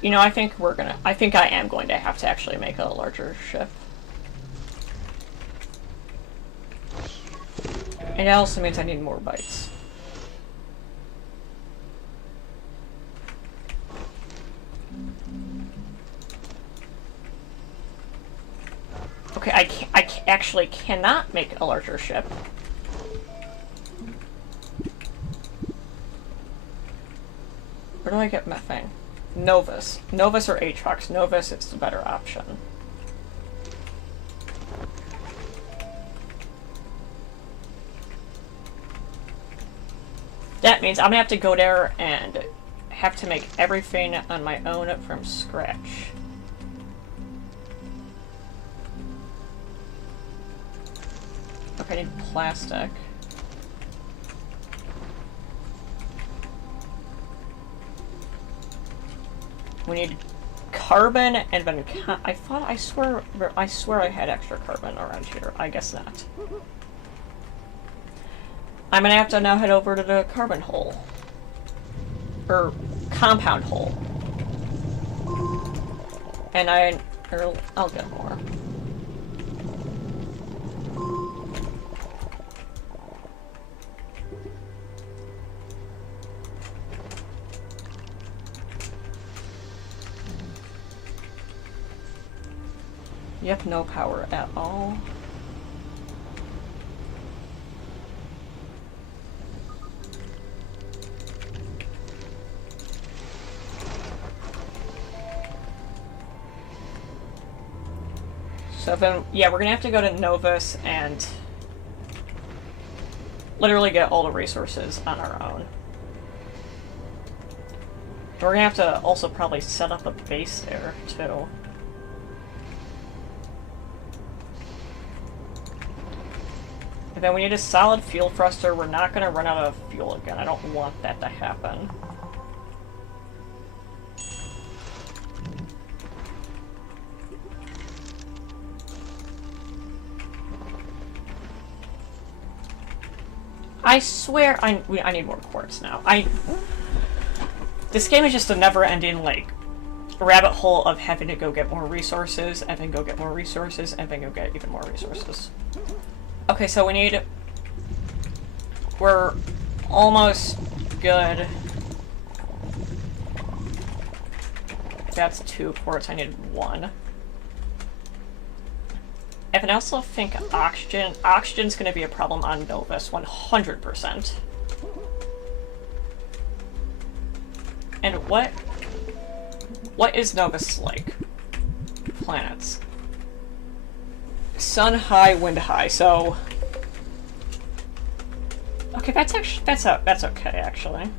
You know, I think I am going to have to actually make a larger ship. And that also means I need more bytes. Okay, I actually cannot make a larger ship. Where do I get methane? Novus. Novus or Atrox. Novus is the better option. That means I'm gonna have to go there and have to make everything on my own from scratch. Okay, I need plastic. We need carbon and then I swear I had extra carbon around here. I guess not. I'm gonna have to now head over to the carbon hole. Or compound hole. And I'll get more. Yep, no power at all. So then, yeah, we're gonna have to go to Novus and literally get all the resources on our own. We're gonna have to also probably set up a base there, too. And then we need a solid fuel thruster. We're not gonna run out of fuel again. I don't want that to happen. I swear I need more quartz now. This game is just a never-ending, like, rabbit hole of having to go get more resources, and then go get more resources, and then go get even more resources. Okay, so we're almost good. That's 2 quartz, I need 1. And I also think oxygen's gonna be a problem on Novus, 100%. And what is Novus like? Planets. Sun high, wind high, so... Okay, that's okay, actually.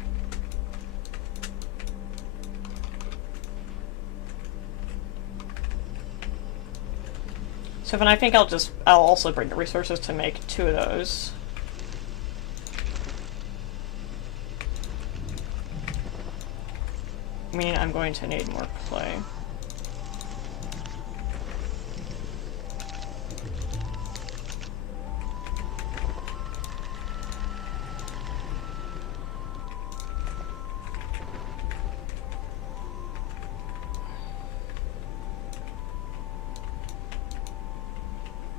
So then I think I'll also bring the resources to make 2 of those. I mean, I'm going to need more clay.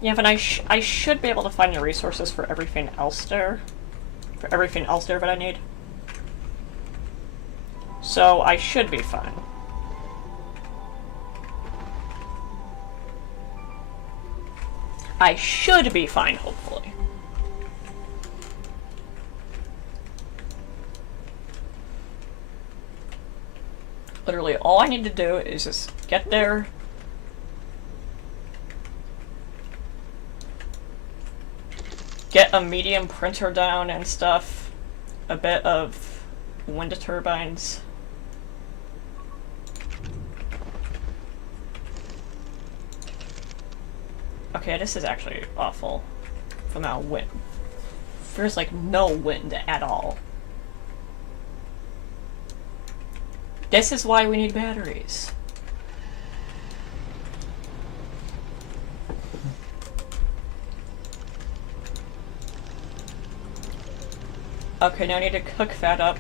Yeah, but I should be able to find the resources for everything else there. For everything else there that I need. So I should be fine. I should be fine, hopefully. Literally, all I need to do is just get there. Get a medium printer down and stuff. A bit of wind turbines. Okay, this is actually awful. From out wind. There's like no wind at all. This is why we need batteries. Okay, now I need to cook that up.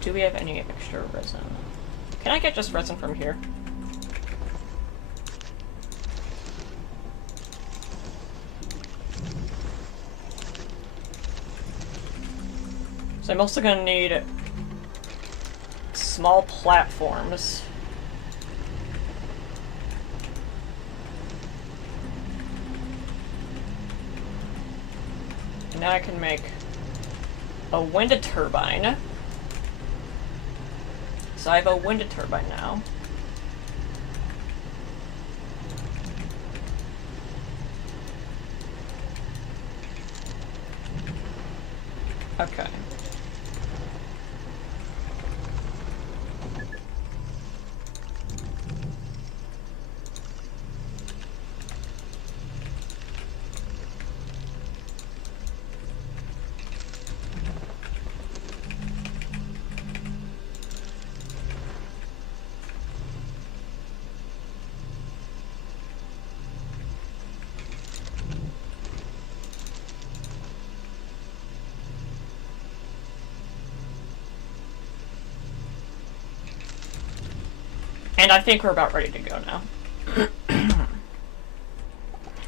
Do we have any extra resin? Can I get just resin from here? So I'm also gonna need small platforms. And now I can make a wind turbine. So I have a wind turbine now. Okay. And I think we're about ready to go now.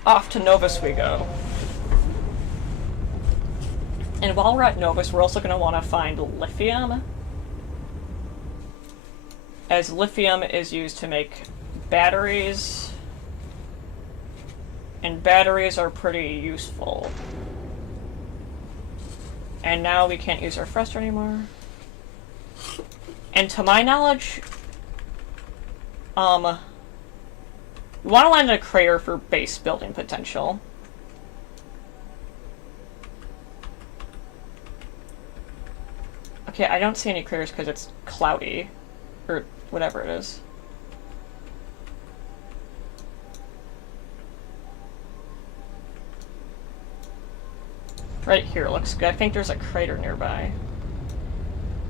Off to Novus we go. And while we're at Novus, we're also going to want to find lithium. As lithium is used to make batteries. And batteries are pretty useful. And now we can't use our thruster anymore. And to my knowledge, we want to land in a crater for base building potential. Okay, I don't see any craters because it's cloudy. Or whatever it is. Right here looks good. I think there's a crater nearby.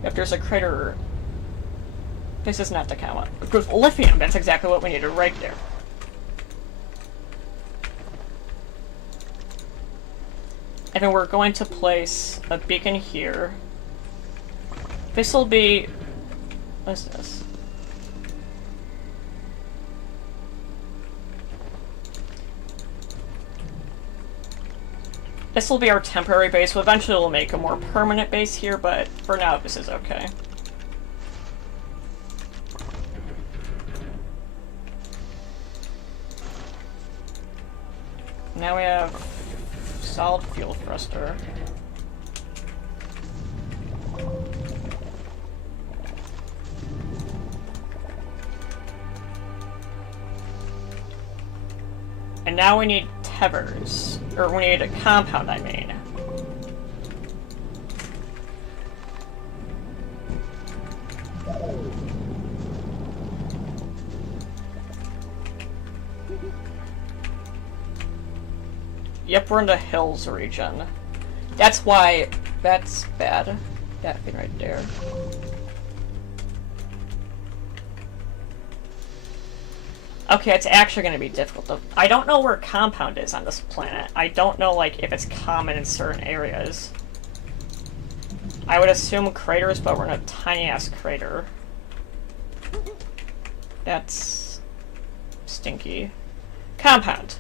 If there's a crater... This is not Atacama. With lithium, that's exactly what we needed right there. And then we're going to place a beacon here. This'll be... What's this? This will be our temporary base. We'll eventually we'll make a more permanent base here, but for now this is okay. Now we have solid fuel thruster. And now we need tethers. Or we need a compound, I mean. Yep, we're in the hills region. That's why that's bad. That thing right there. Okay, it's actually going to be difficult to... I don't know where compound is on this planet. I don't know, like, if it's common in certain areas. I would assume craters, but we're in a tiny-ass crater. That's... stinky. Compound.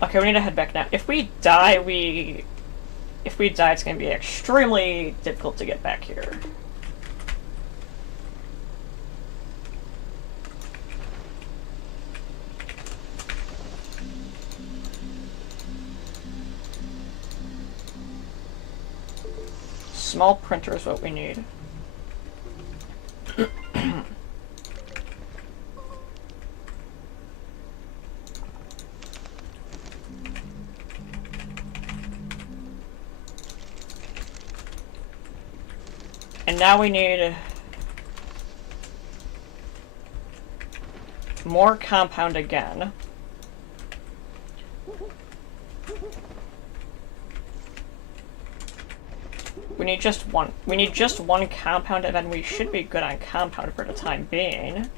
Okay, we need to head back now. If we die, it's gonna be extremely difficult to get back here. Small printer is what we need. And now we need more compound again. We need just one. We need just one compound, and then we should be good on compound for the time being.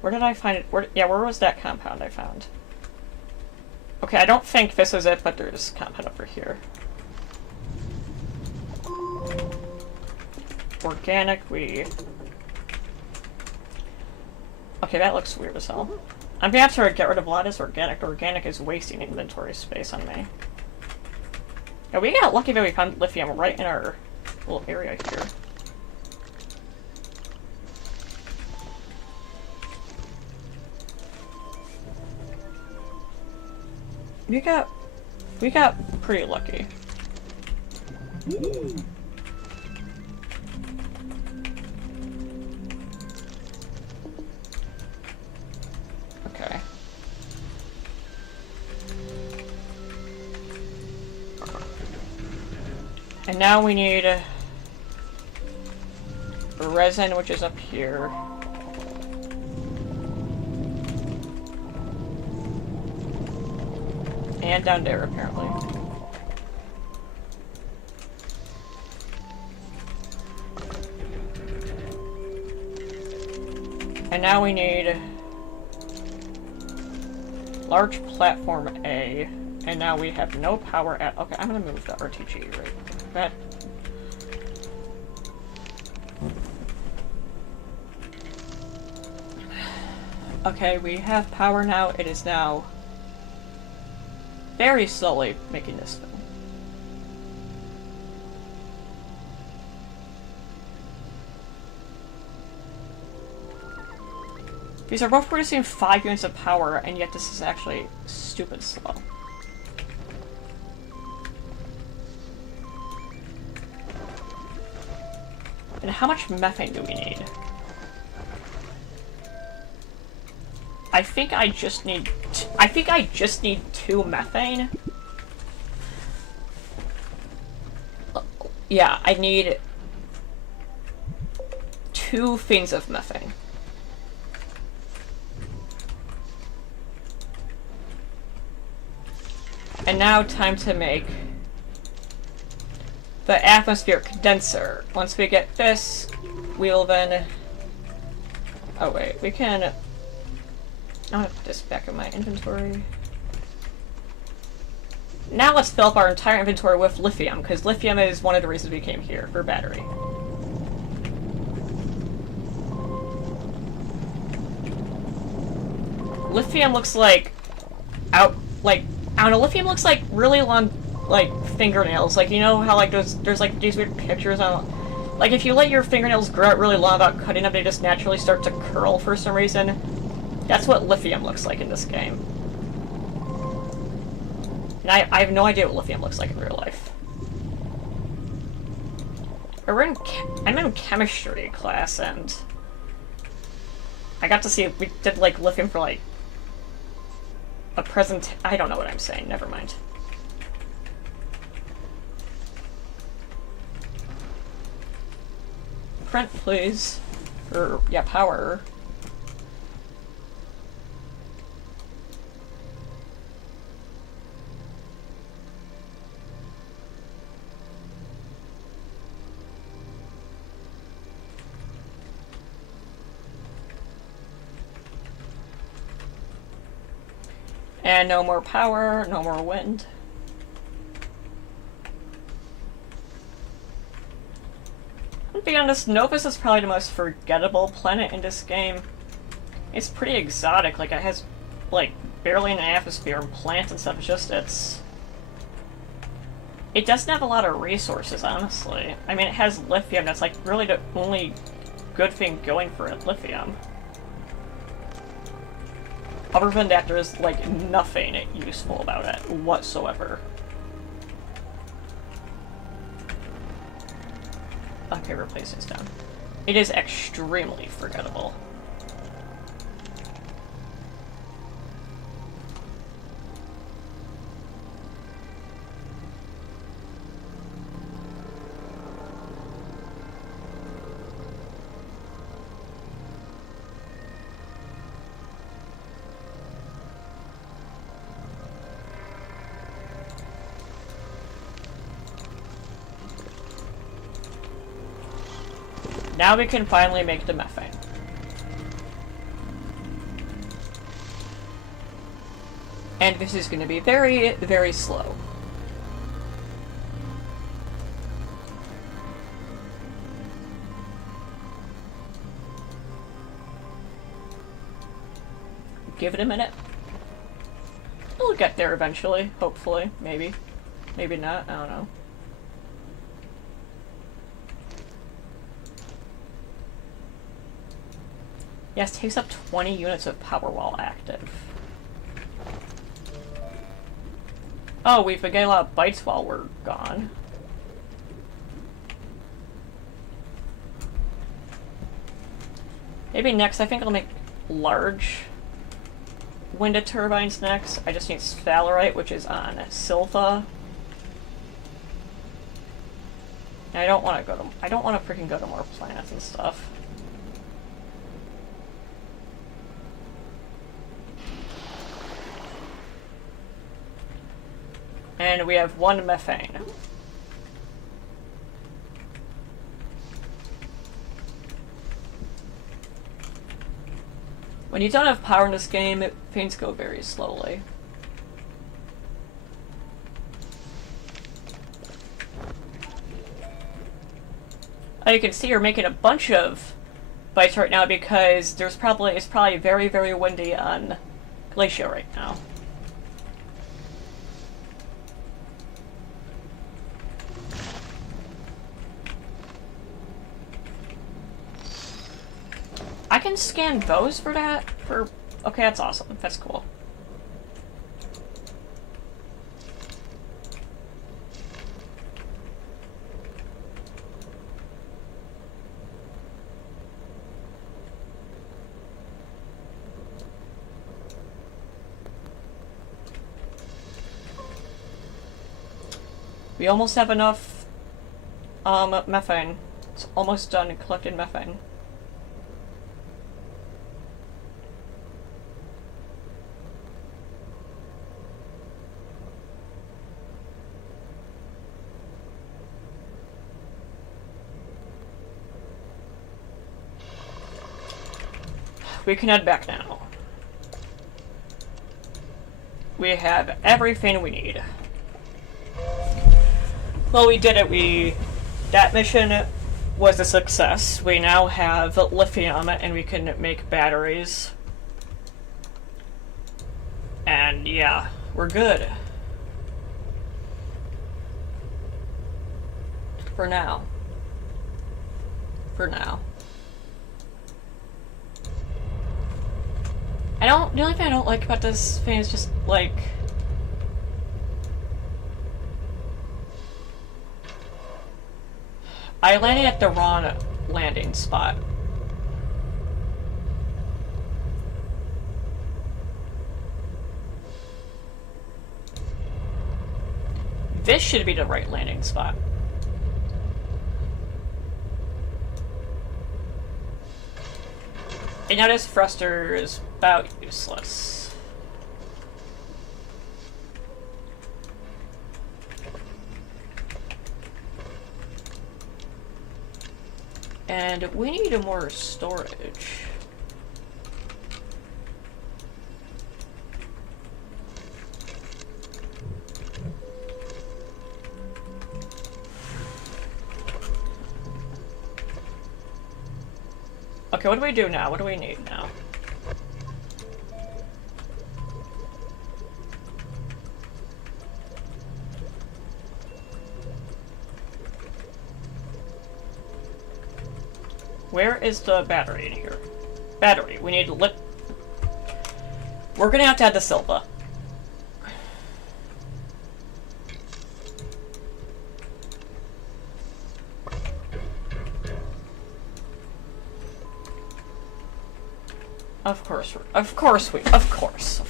Where did I find it? Where was that compound I found? Okay, I don't think this is it, but there's compound over here. Organic, Okay, that looks weird as hell. I'm gonna have to get rid of a lot of this organic. Organic is wasting inventory space on me. Yeah, we got lucky that we found lithium right in our little area here. We got pretty lucky. Okay. And now we need resin, which is up here. And down there, apparently. And now we need large platform A. And now we have no power at... Okay, I'm gonna move the RTG right that. Okay, we have power now. It is now very slowly making this film. These are both producing 5 units of power, and yet this is actually stupid slow. And how much methane do we need? I think I just need 2 methane. Yeah, I need 2 things of methane. And now time to make the atmospheric condenser. Once we get this, we'll then... Oh wait, we can... I'm gonna put this back in my inventory. Now let's fill up our entire inventory with lithium, because lithium is one of the reasons we came here, for battery. Lithium looks like... I don't know, lithium looks like really long, like, fingernails. Like, you know how, like, there's like, these weird pictures on... Like, if you let your fingernails grow out really long without cutting them, they just naturally start to curl for some reason. That's what lithium looks like in this game. And I have no idea what lithium looks like in real life. I'm in chemistry class, and I got to see, we did, like, lithium for, like, a I don't know what I'm saying, never mind. Print, please. Or, yeah, power. And no more power, no more wind. To be honest, Novus is probably the most forgettable planet in this game. It's pretty exotic, like it has, like, barely an atmosphere and plants and stuff. It doesn't have a lot of resources, honestly. I mean, it has lithium, that's like really the only good thing going for it, lithium. Other than that, there's, like, nothing useful about it whatsoever. Okay, replace this down. It is extremely forgettable. Now we can finally make the methane. And this is going to be very, very slow. Give it a minute. We'll get there eventually, hopefully, maybe. Maybe not, I don't know. Yes, takes up 20 units of power while active. Oh, we've been getting a lot of bites while we're gone. Maybe next, I think I'll make large wind turbines next. I just need sphalerite, which is on Silva. And I don't want to freaking go to more planets and stuff. And we have 1 methane. When you don't have power in this game, things go very slowly. You can see you're making a bunch of bites right now because it's probably very, very windy on Glacier right now. I can scan those for that? Okay, that's awesome. That's cool. We almost have enough methane. It's almost done collecting methane. We can head back now. We have everything we need. Well, we did it. That mission was a success. We now have lithium and we can make batteries. And yeah, we're good. For now. For now. The only thing I don't like about this thing is just, like... I landed at the wrong landing spot. This should be the right landing spot. And now this thruster is about useless. And we need more storage. Okay, what do we do now? What do we need now? Where is the battery in here? Battery. We need lit. We're gonna have to add the Silva. Of course, man, of course.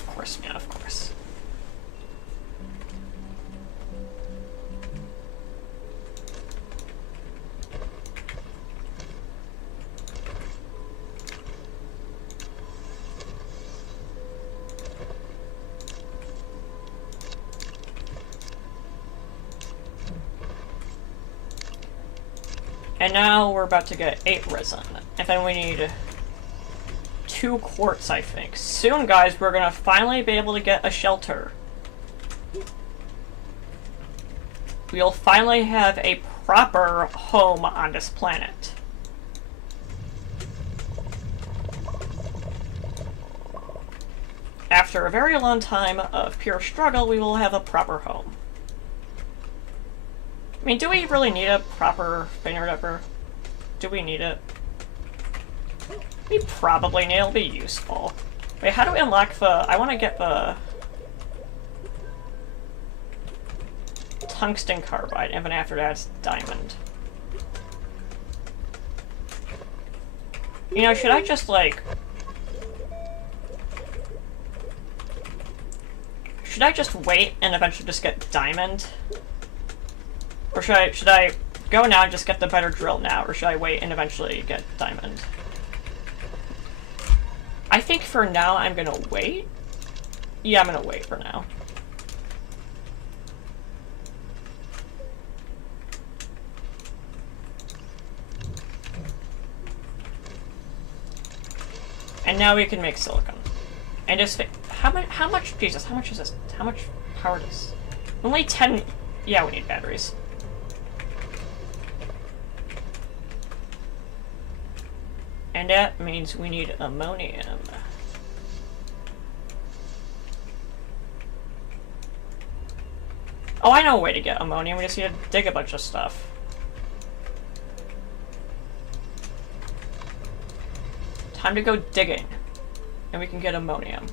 And now we're about to get 8 resin. And then we need 2 quartz, I think. Soon, guys, we're gonna finally be able to get a shelter. We'll finally have a proper home on this planet. After a very long time of pure struggle, we will have a proper home. I mean, do we really need a proper thing or whatever? Do we need it? We probably need it. It'll be useful. Wait, how do we unlock the... I want to get the... tungsten carbide, and then after that it's diamond. You know, should I just, like... Should I just wait and eventually just get diamond? Or should I go now and just get the better drill now, or should I wait and eventually get diamond? I think for now I'm gonna wait. Yeah, I'm gonna wait for now. And now we can make silicon. And just how much, Jesus, how much is this? How much power does... Only 10... Yeah, we need batteries. And that means we need ammonium. Oh, I know a way to get ammonium. We just need to dig a bunch of stuff. Time to go digging. And we can get ammonium.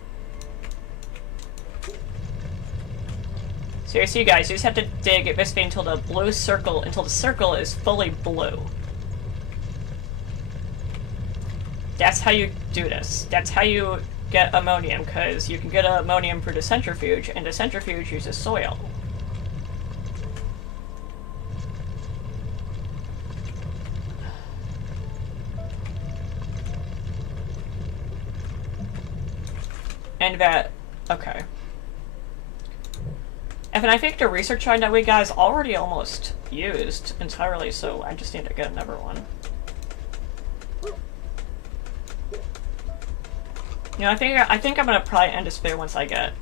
So you see, guys, you just have to dig basically until the blue circle, until the circle is fully blue. That's how you do this. That's how you get ammonium, because you can get ammonium through the centrifuge, and the centrifuge uses soil. And that... okay. And then I think the research side that we got is already almost used entirely, so I just need to get another one. You know, I think I'm gonna probably end this video once I get,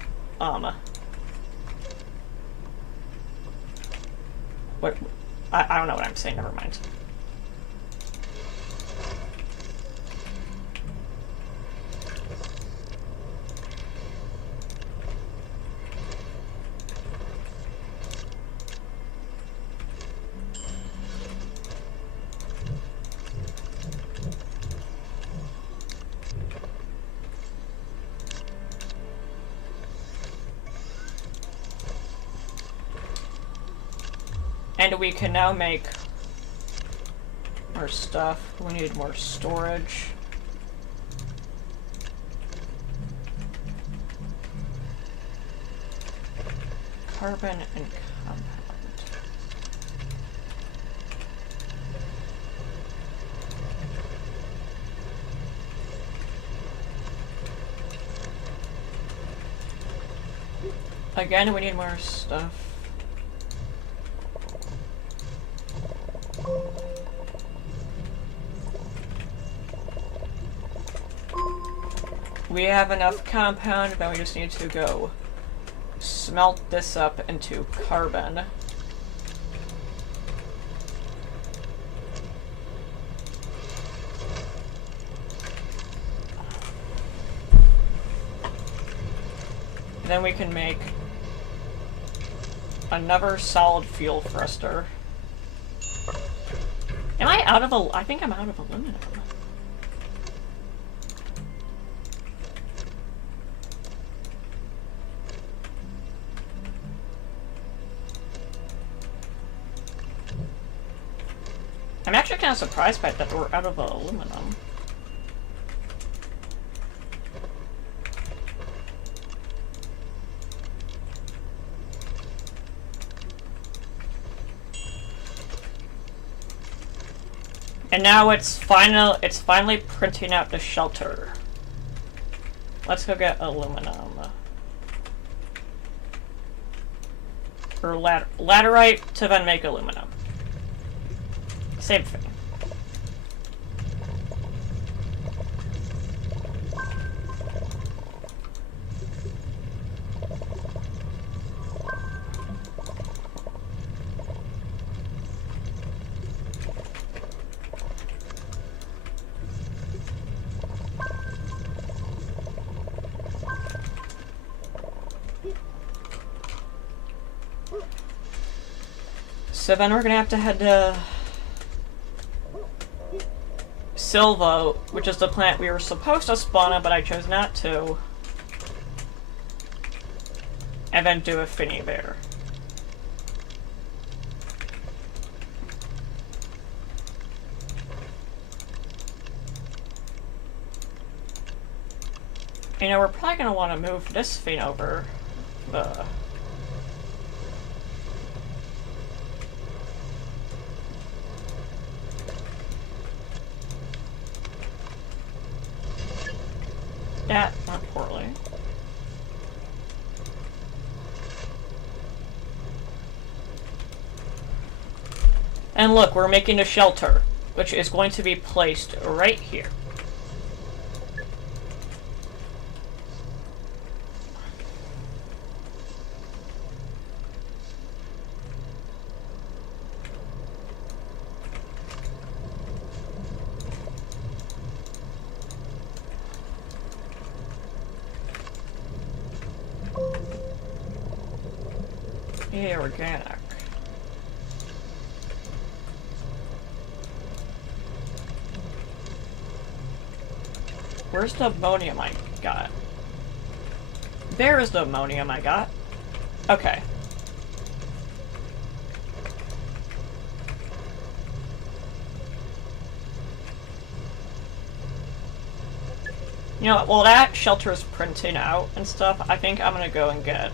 what, I don't know what I'm saying, never mind. And we can now make more stuff. We need more storage. Carbon and compound. Again, we need more stuff. We have enough compound, then we just need to go smelt this up into carbon. Then we can make another solid fuel thruster. Am I out of I think I'm out of aluminum. I'm actually kind of surprised by that we're out of aluminum. And now it's finally printing out the shelter. Let's go get aluminum. Or laterite to then make aluminum. Same thing. So then we're gonna have to head to Silva, which is the planet we were supposed to spawn on, but I chose not to. And then do a Finny there. You know, we're probably gonna want to move this thing over the... That went poorly. And look, we're making a shelter, which is going to be placed right here. Yeah, organic. Where's the ammonium I got? There is the ammonium I got. Okay. You know, while that shelter is printing out and stuff, I think I'm gonna go and get...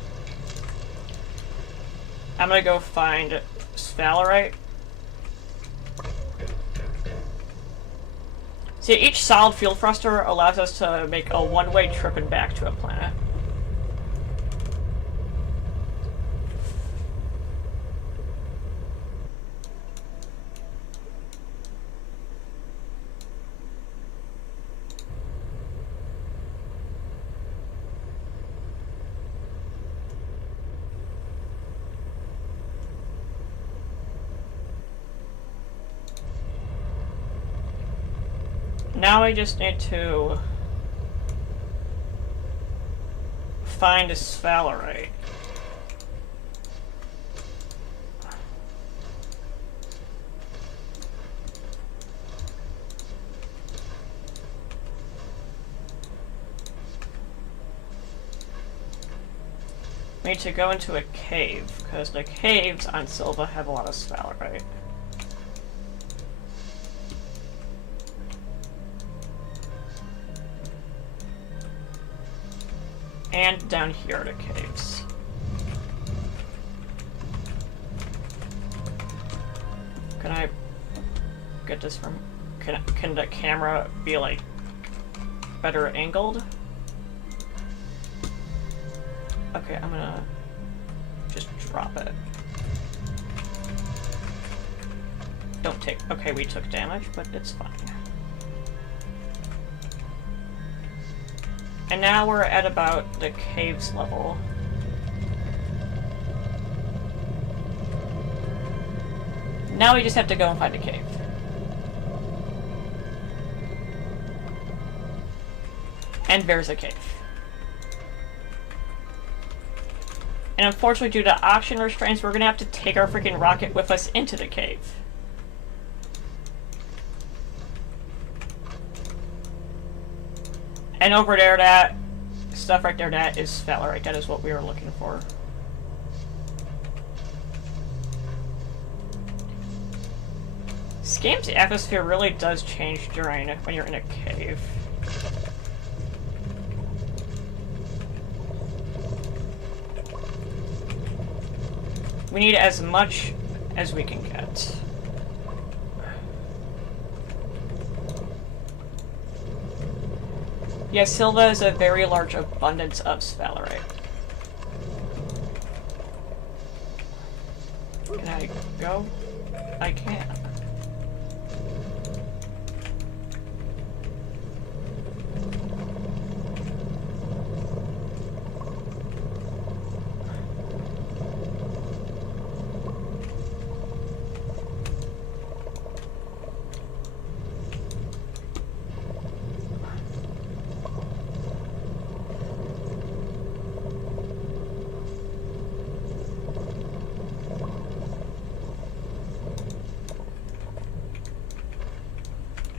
I'm gonna go find sphalerite. See, each solid field thruster allows us to make a one-way trip and back to a planet. Now I just need to find a sphalerite. We need to go into a cave, because the caves on Silva have a lot of sphalerite. And down here are the caves. Can I get this from... Can the camera be, like, better angled? Okay, I'm gonna just drop it. Don't take... Okay, we took damage, but it's fine. And now we're at about the caves level. Now we just have to go and find a cave. And there's a cave. And unfortunately, due to oxygen restraints, we're gonna have to take our freaking rocket with us into the cave. And over there, that stuff right there, that is sphalerite. That is what we were looking for. This game's atmosphere really does change during when you're in a cave. We need as much as we can get. Yes, Silva has a very large abundance of sphalerite. Can I go? I can.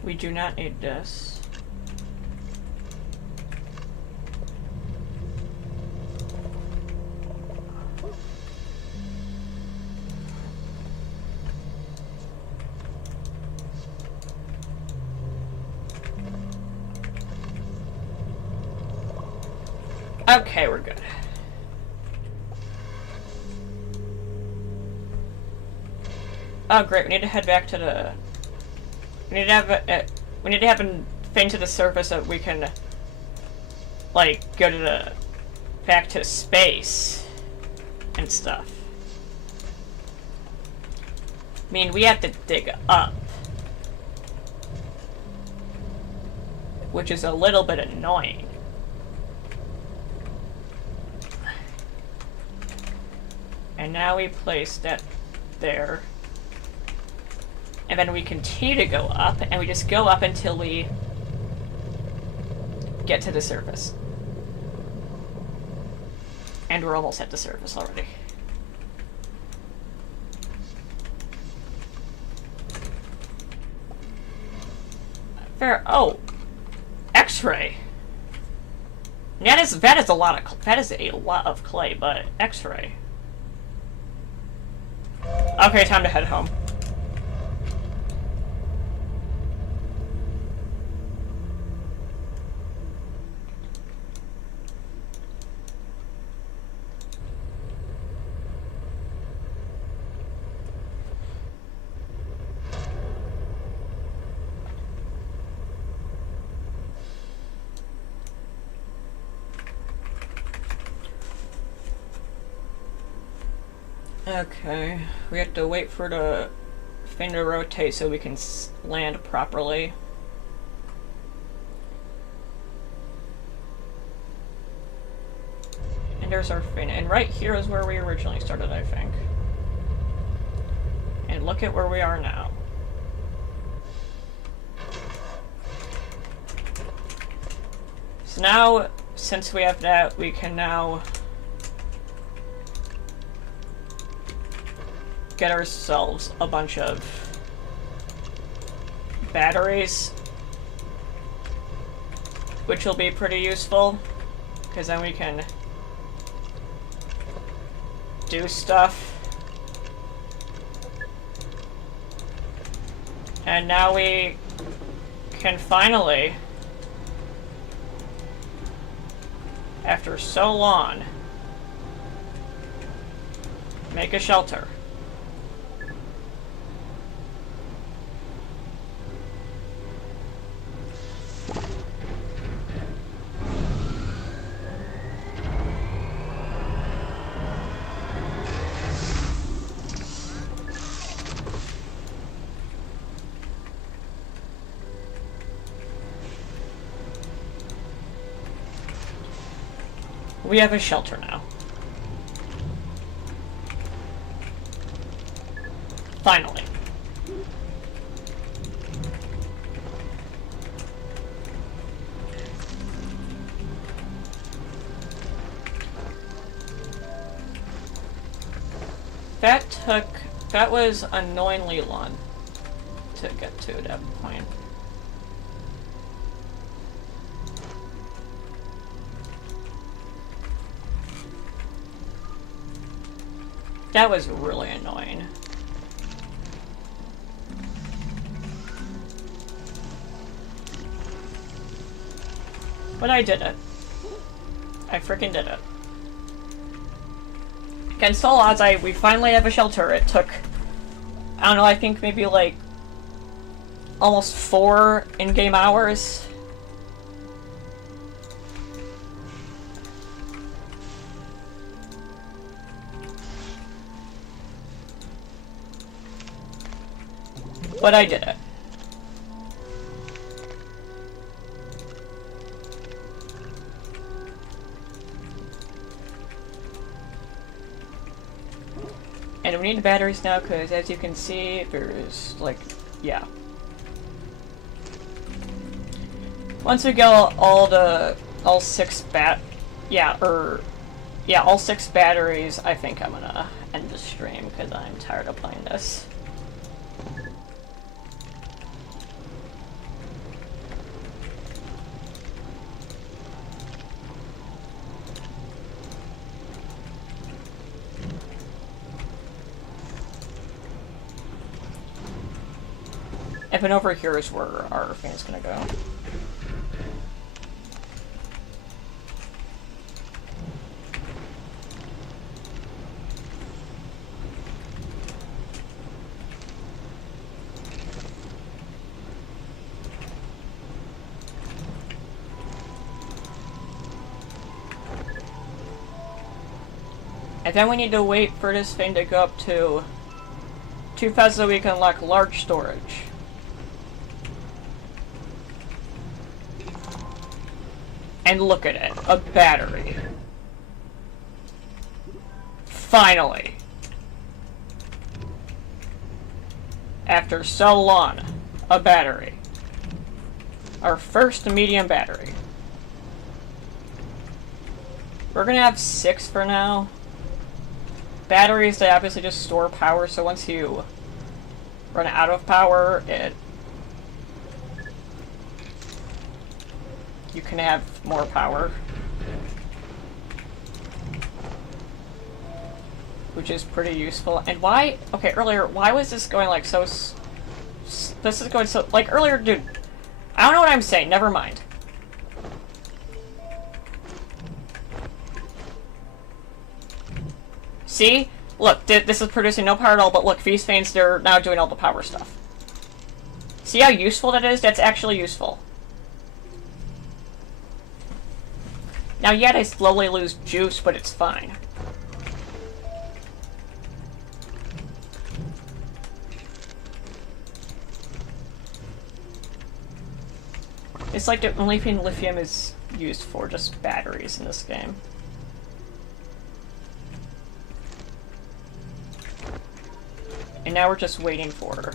We do not need this. Okay, we're good. Oh great, we need to head back to the... We need to have we need to have a thing to the surface so we can, like, go to the... back to space and stuff. I mean, we have to dig up. Which is a little bit annoying. And now we place that there. And then we continue to go up, and we just go up until we get to the surface. And we're almost at the surface already. Fair. Oh, X-ray. That is a lot of clay, but X-ray. Okay, time to head home. Okay, we have to wait for the thing to rotate so we can land properly. And there's our fin, and right here is where we originally started, I think. And look at where we are now. So now, since we have that, we can now get ourselves a bunch of batteries, which will be pretty useful, because then we can do stuff. And now we can finally, after so long, make a shelter. We have a shelter now. Finally. That was annoyingly long to get to that point. That was really annoying. But I did it. I freaking did it. Against all odds, we finally have a shelter. It took, I don't know, I think maybe like almost 4 in-game hours. But I did it. And we need batteries now, because as you can see, there's like, yeah. Once we get all 6 batteries, I think I'm gonna end the stream, because I'm tired of playing this. And then over here is where our thing is gonna go. And then we need to wait for this thing to go up to 2,000 so we can unlock large storage. And look at it, a battery. Finally. After so long, a battery. Our first medium battery. We're gonna have 6 for now. Batteries, they obviously just store power, so once you run out of power, you can have more power. Which is pretty useful. And why, okay, earlier, why was this going like so, this is going so, like earlier, dude, I don't know what I'm saying, never mind. See? Look, this is producing no power at all, but look, these fans, they're now doing all the power stuff. See how useful that is? That's actually useful. Now, yeah, they slowly lose juice, but it's fine. It's like the only thing lithium is used for, just batteries in this game. And now we're just waiting for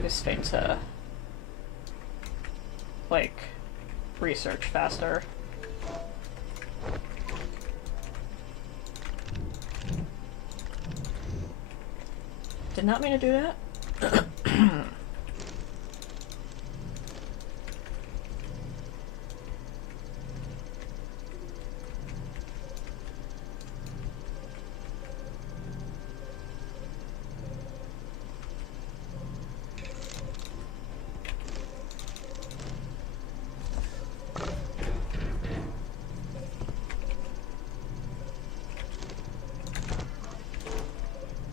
this thing to, like, research faster. Did not mean to do that.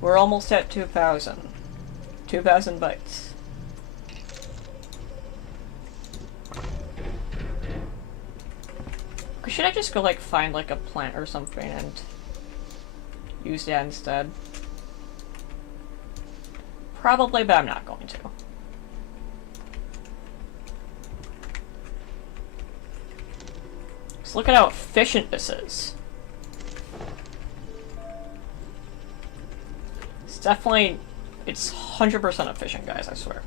We're almost at 2,000. 2,000 bytes. Should I just go, like, find, like, a plant or something and use that instead? Probably, but I'm not going to. So look at how efficient this is. Definitely, it's 100% efficient, guys, I swear.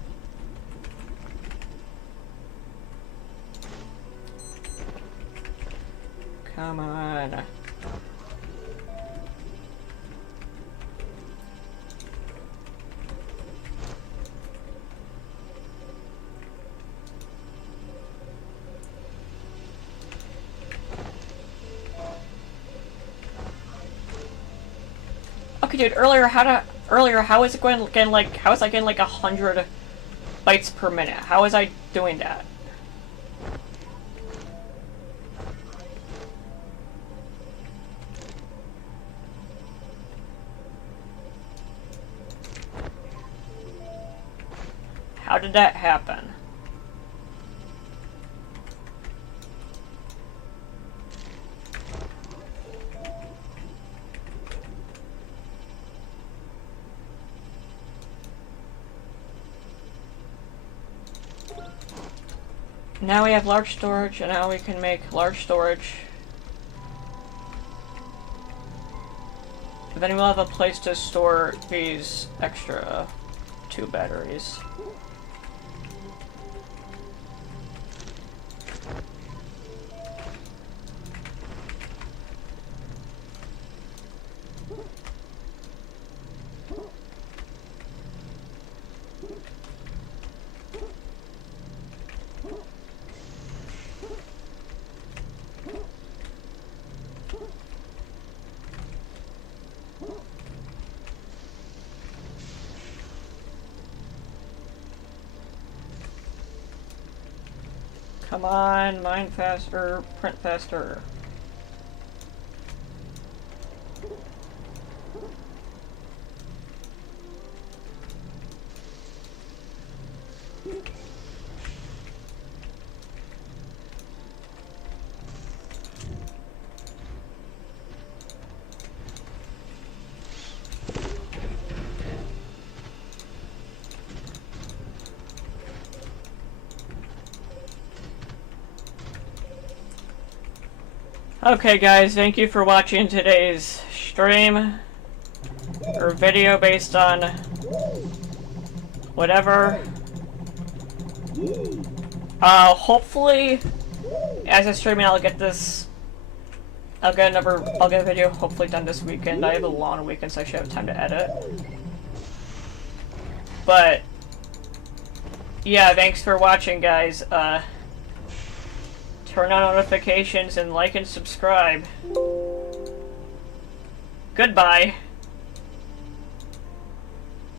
Come on. Okay, dude, earlier, how is it going getting like, how is I getting like 100 bytes per minute? How is I doing that? How did that happen? Now we have large storage, and now we can make large storage. And then we'll have a place to store these extra 2 batteries. Come on, mine faster, print faster. Okay guys, thank you for watching today's stream, or video based on whatever. Hopefully, as I'm streaming, I'll get a video hopefully done this weekend. I have a long weekend, so I should have time to edit. But, yeah, thanks for watching, guys. Turn on notifications and like and subscribe. Goodbye.